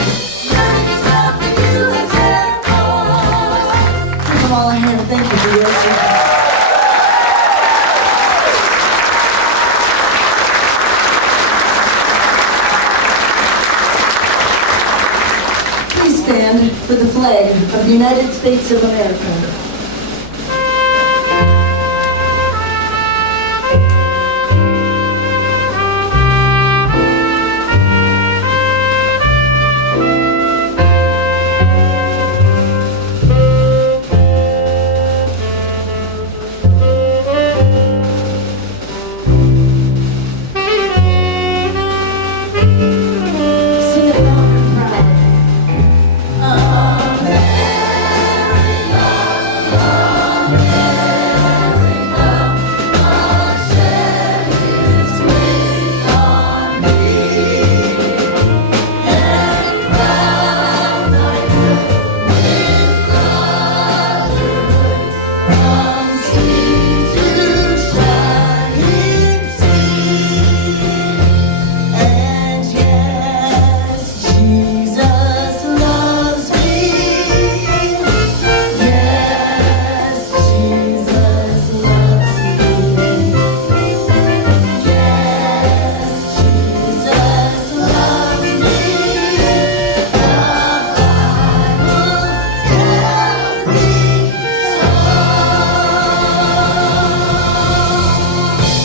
Learning stuff in U.S. Air Force. Give them all a hand. Thank you for your service. Please stand for the flag of the United States of America. Sing it loud and proud. And yes, Jesus loves me. Yes, Jesus loves me. Yes, Jesus loves me. The Bible tells me so.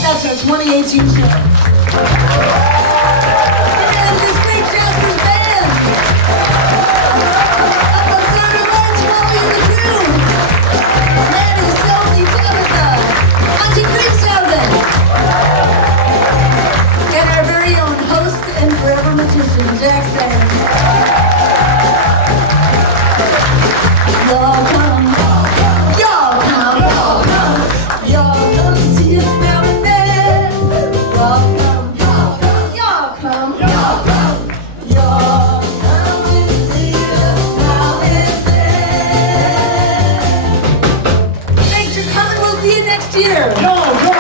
That's our 2018 show. And this great Jasper's band. next year. Yo, go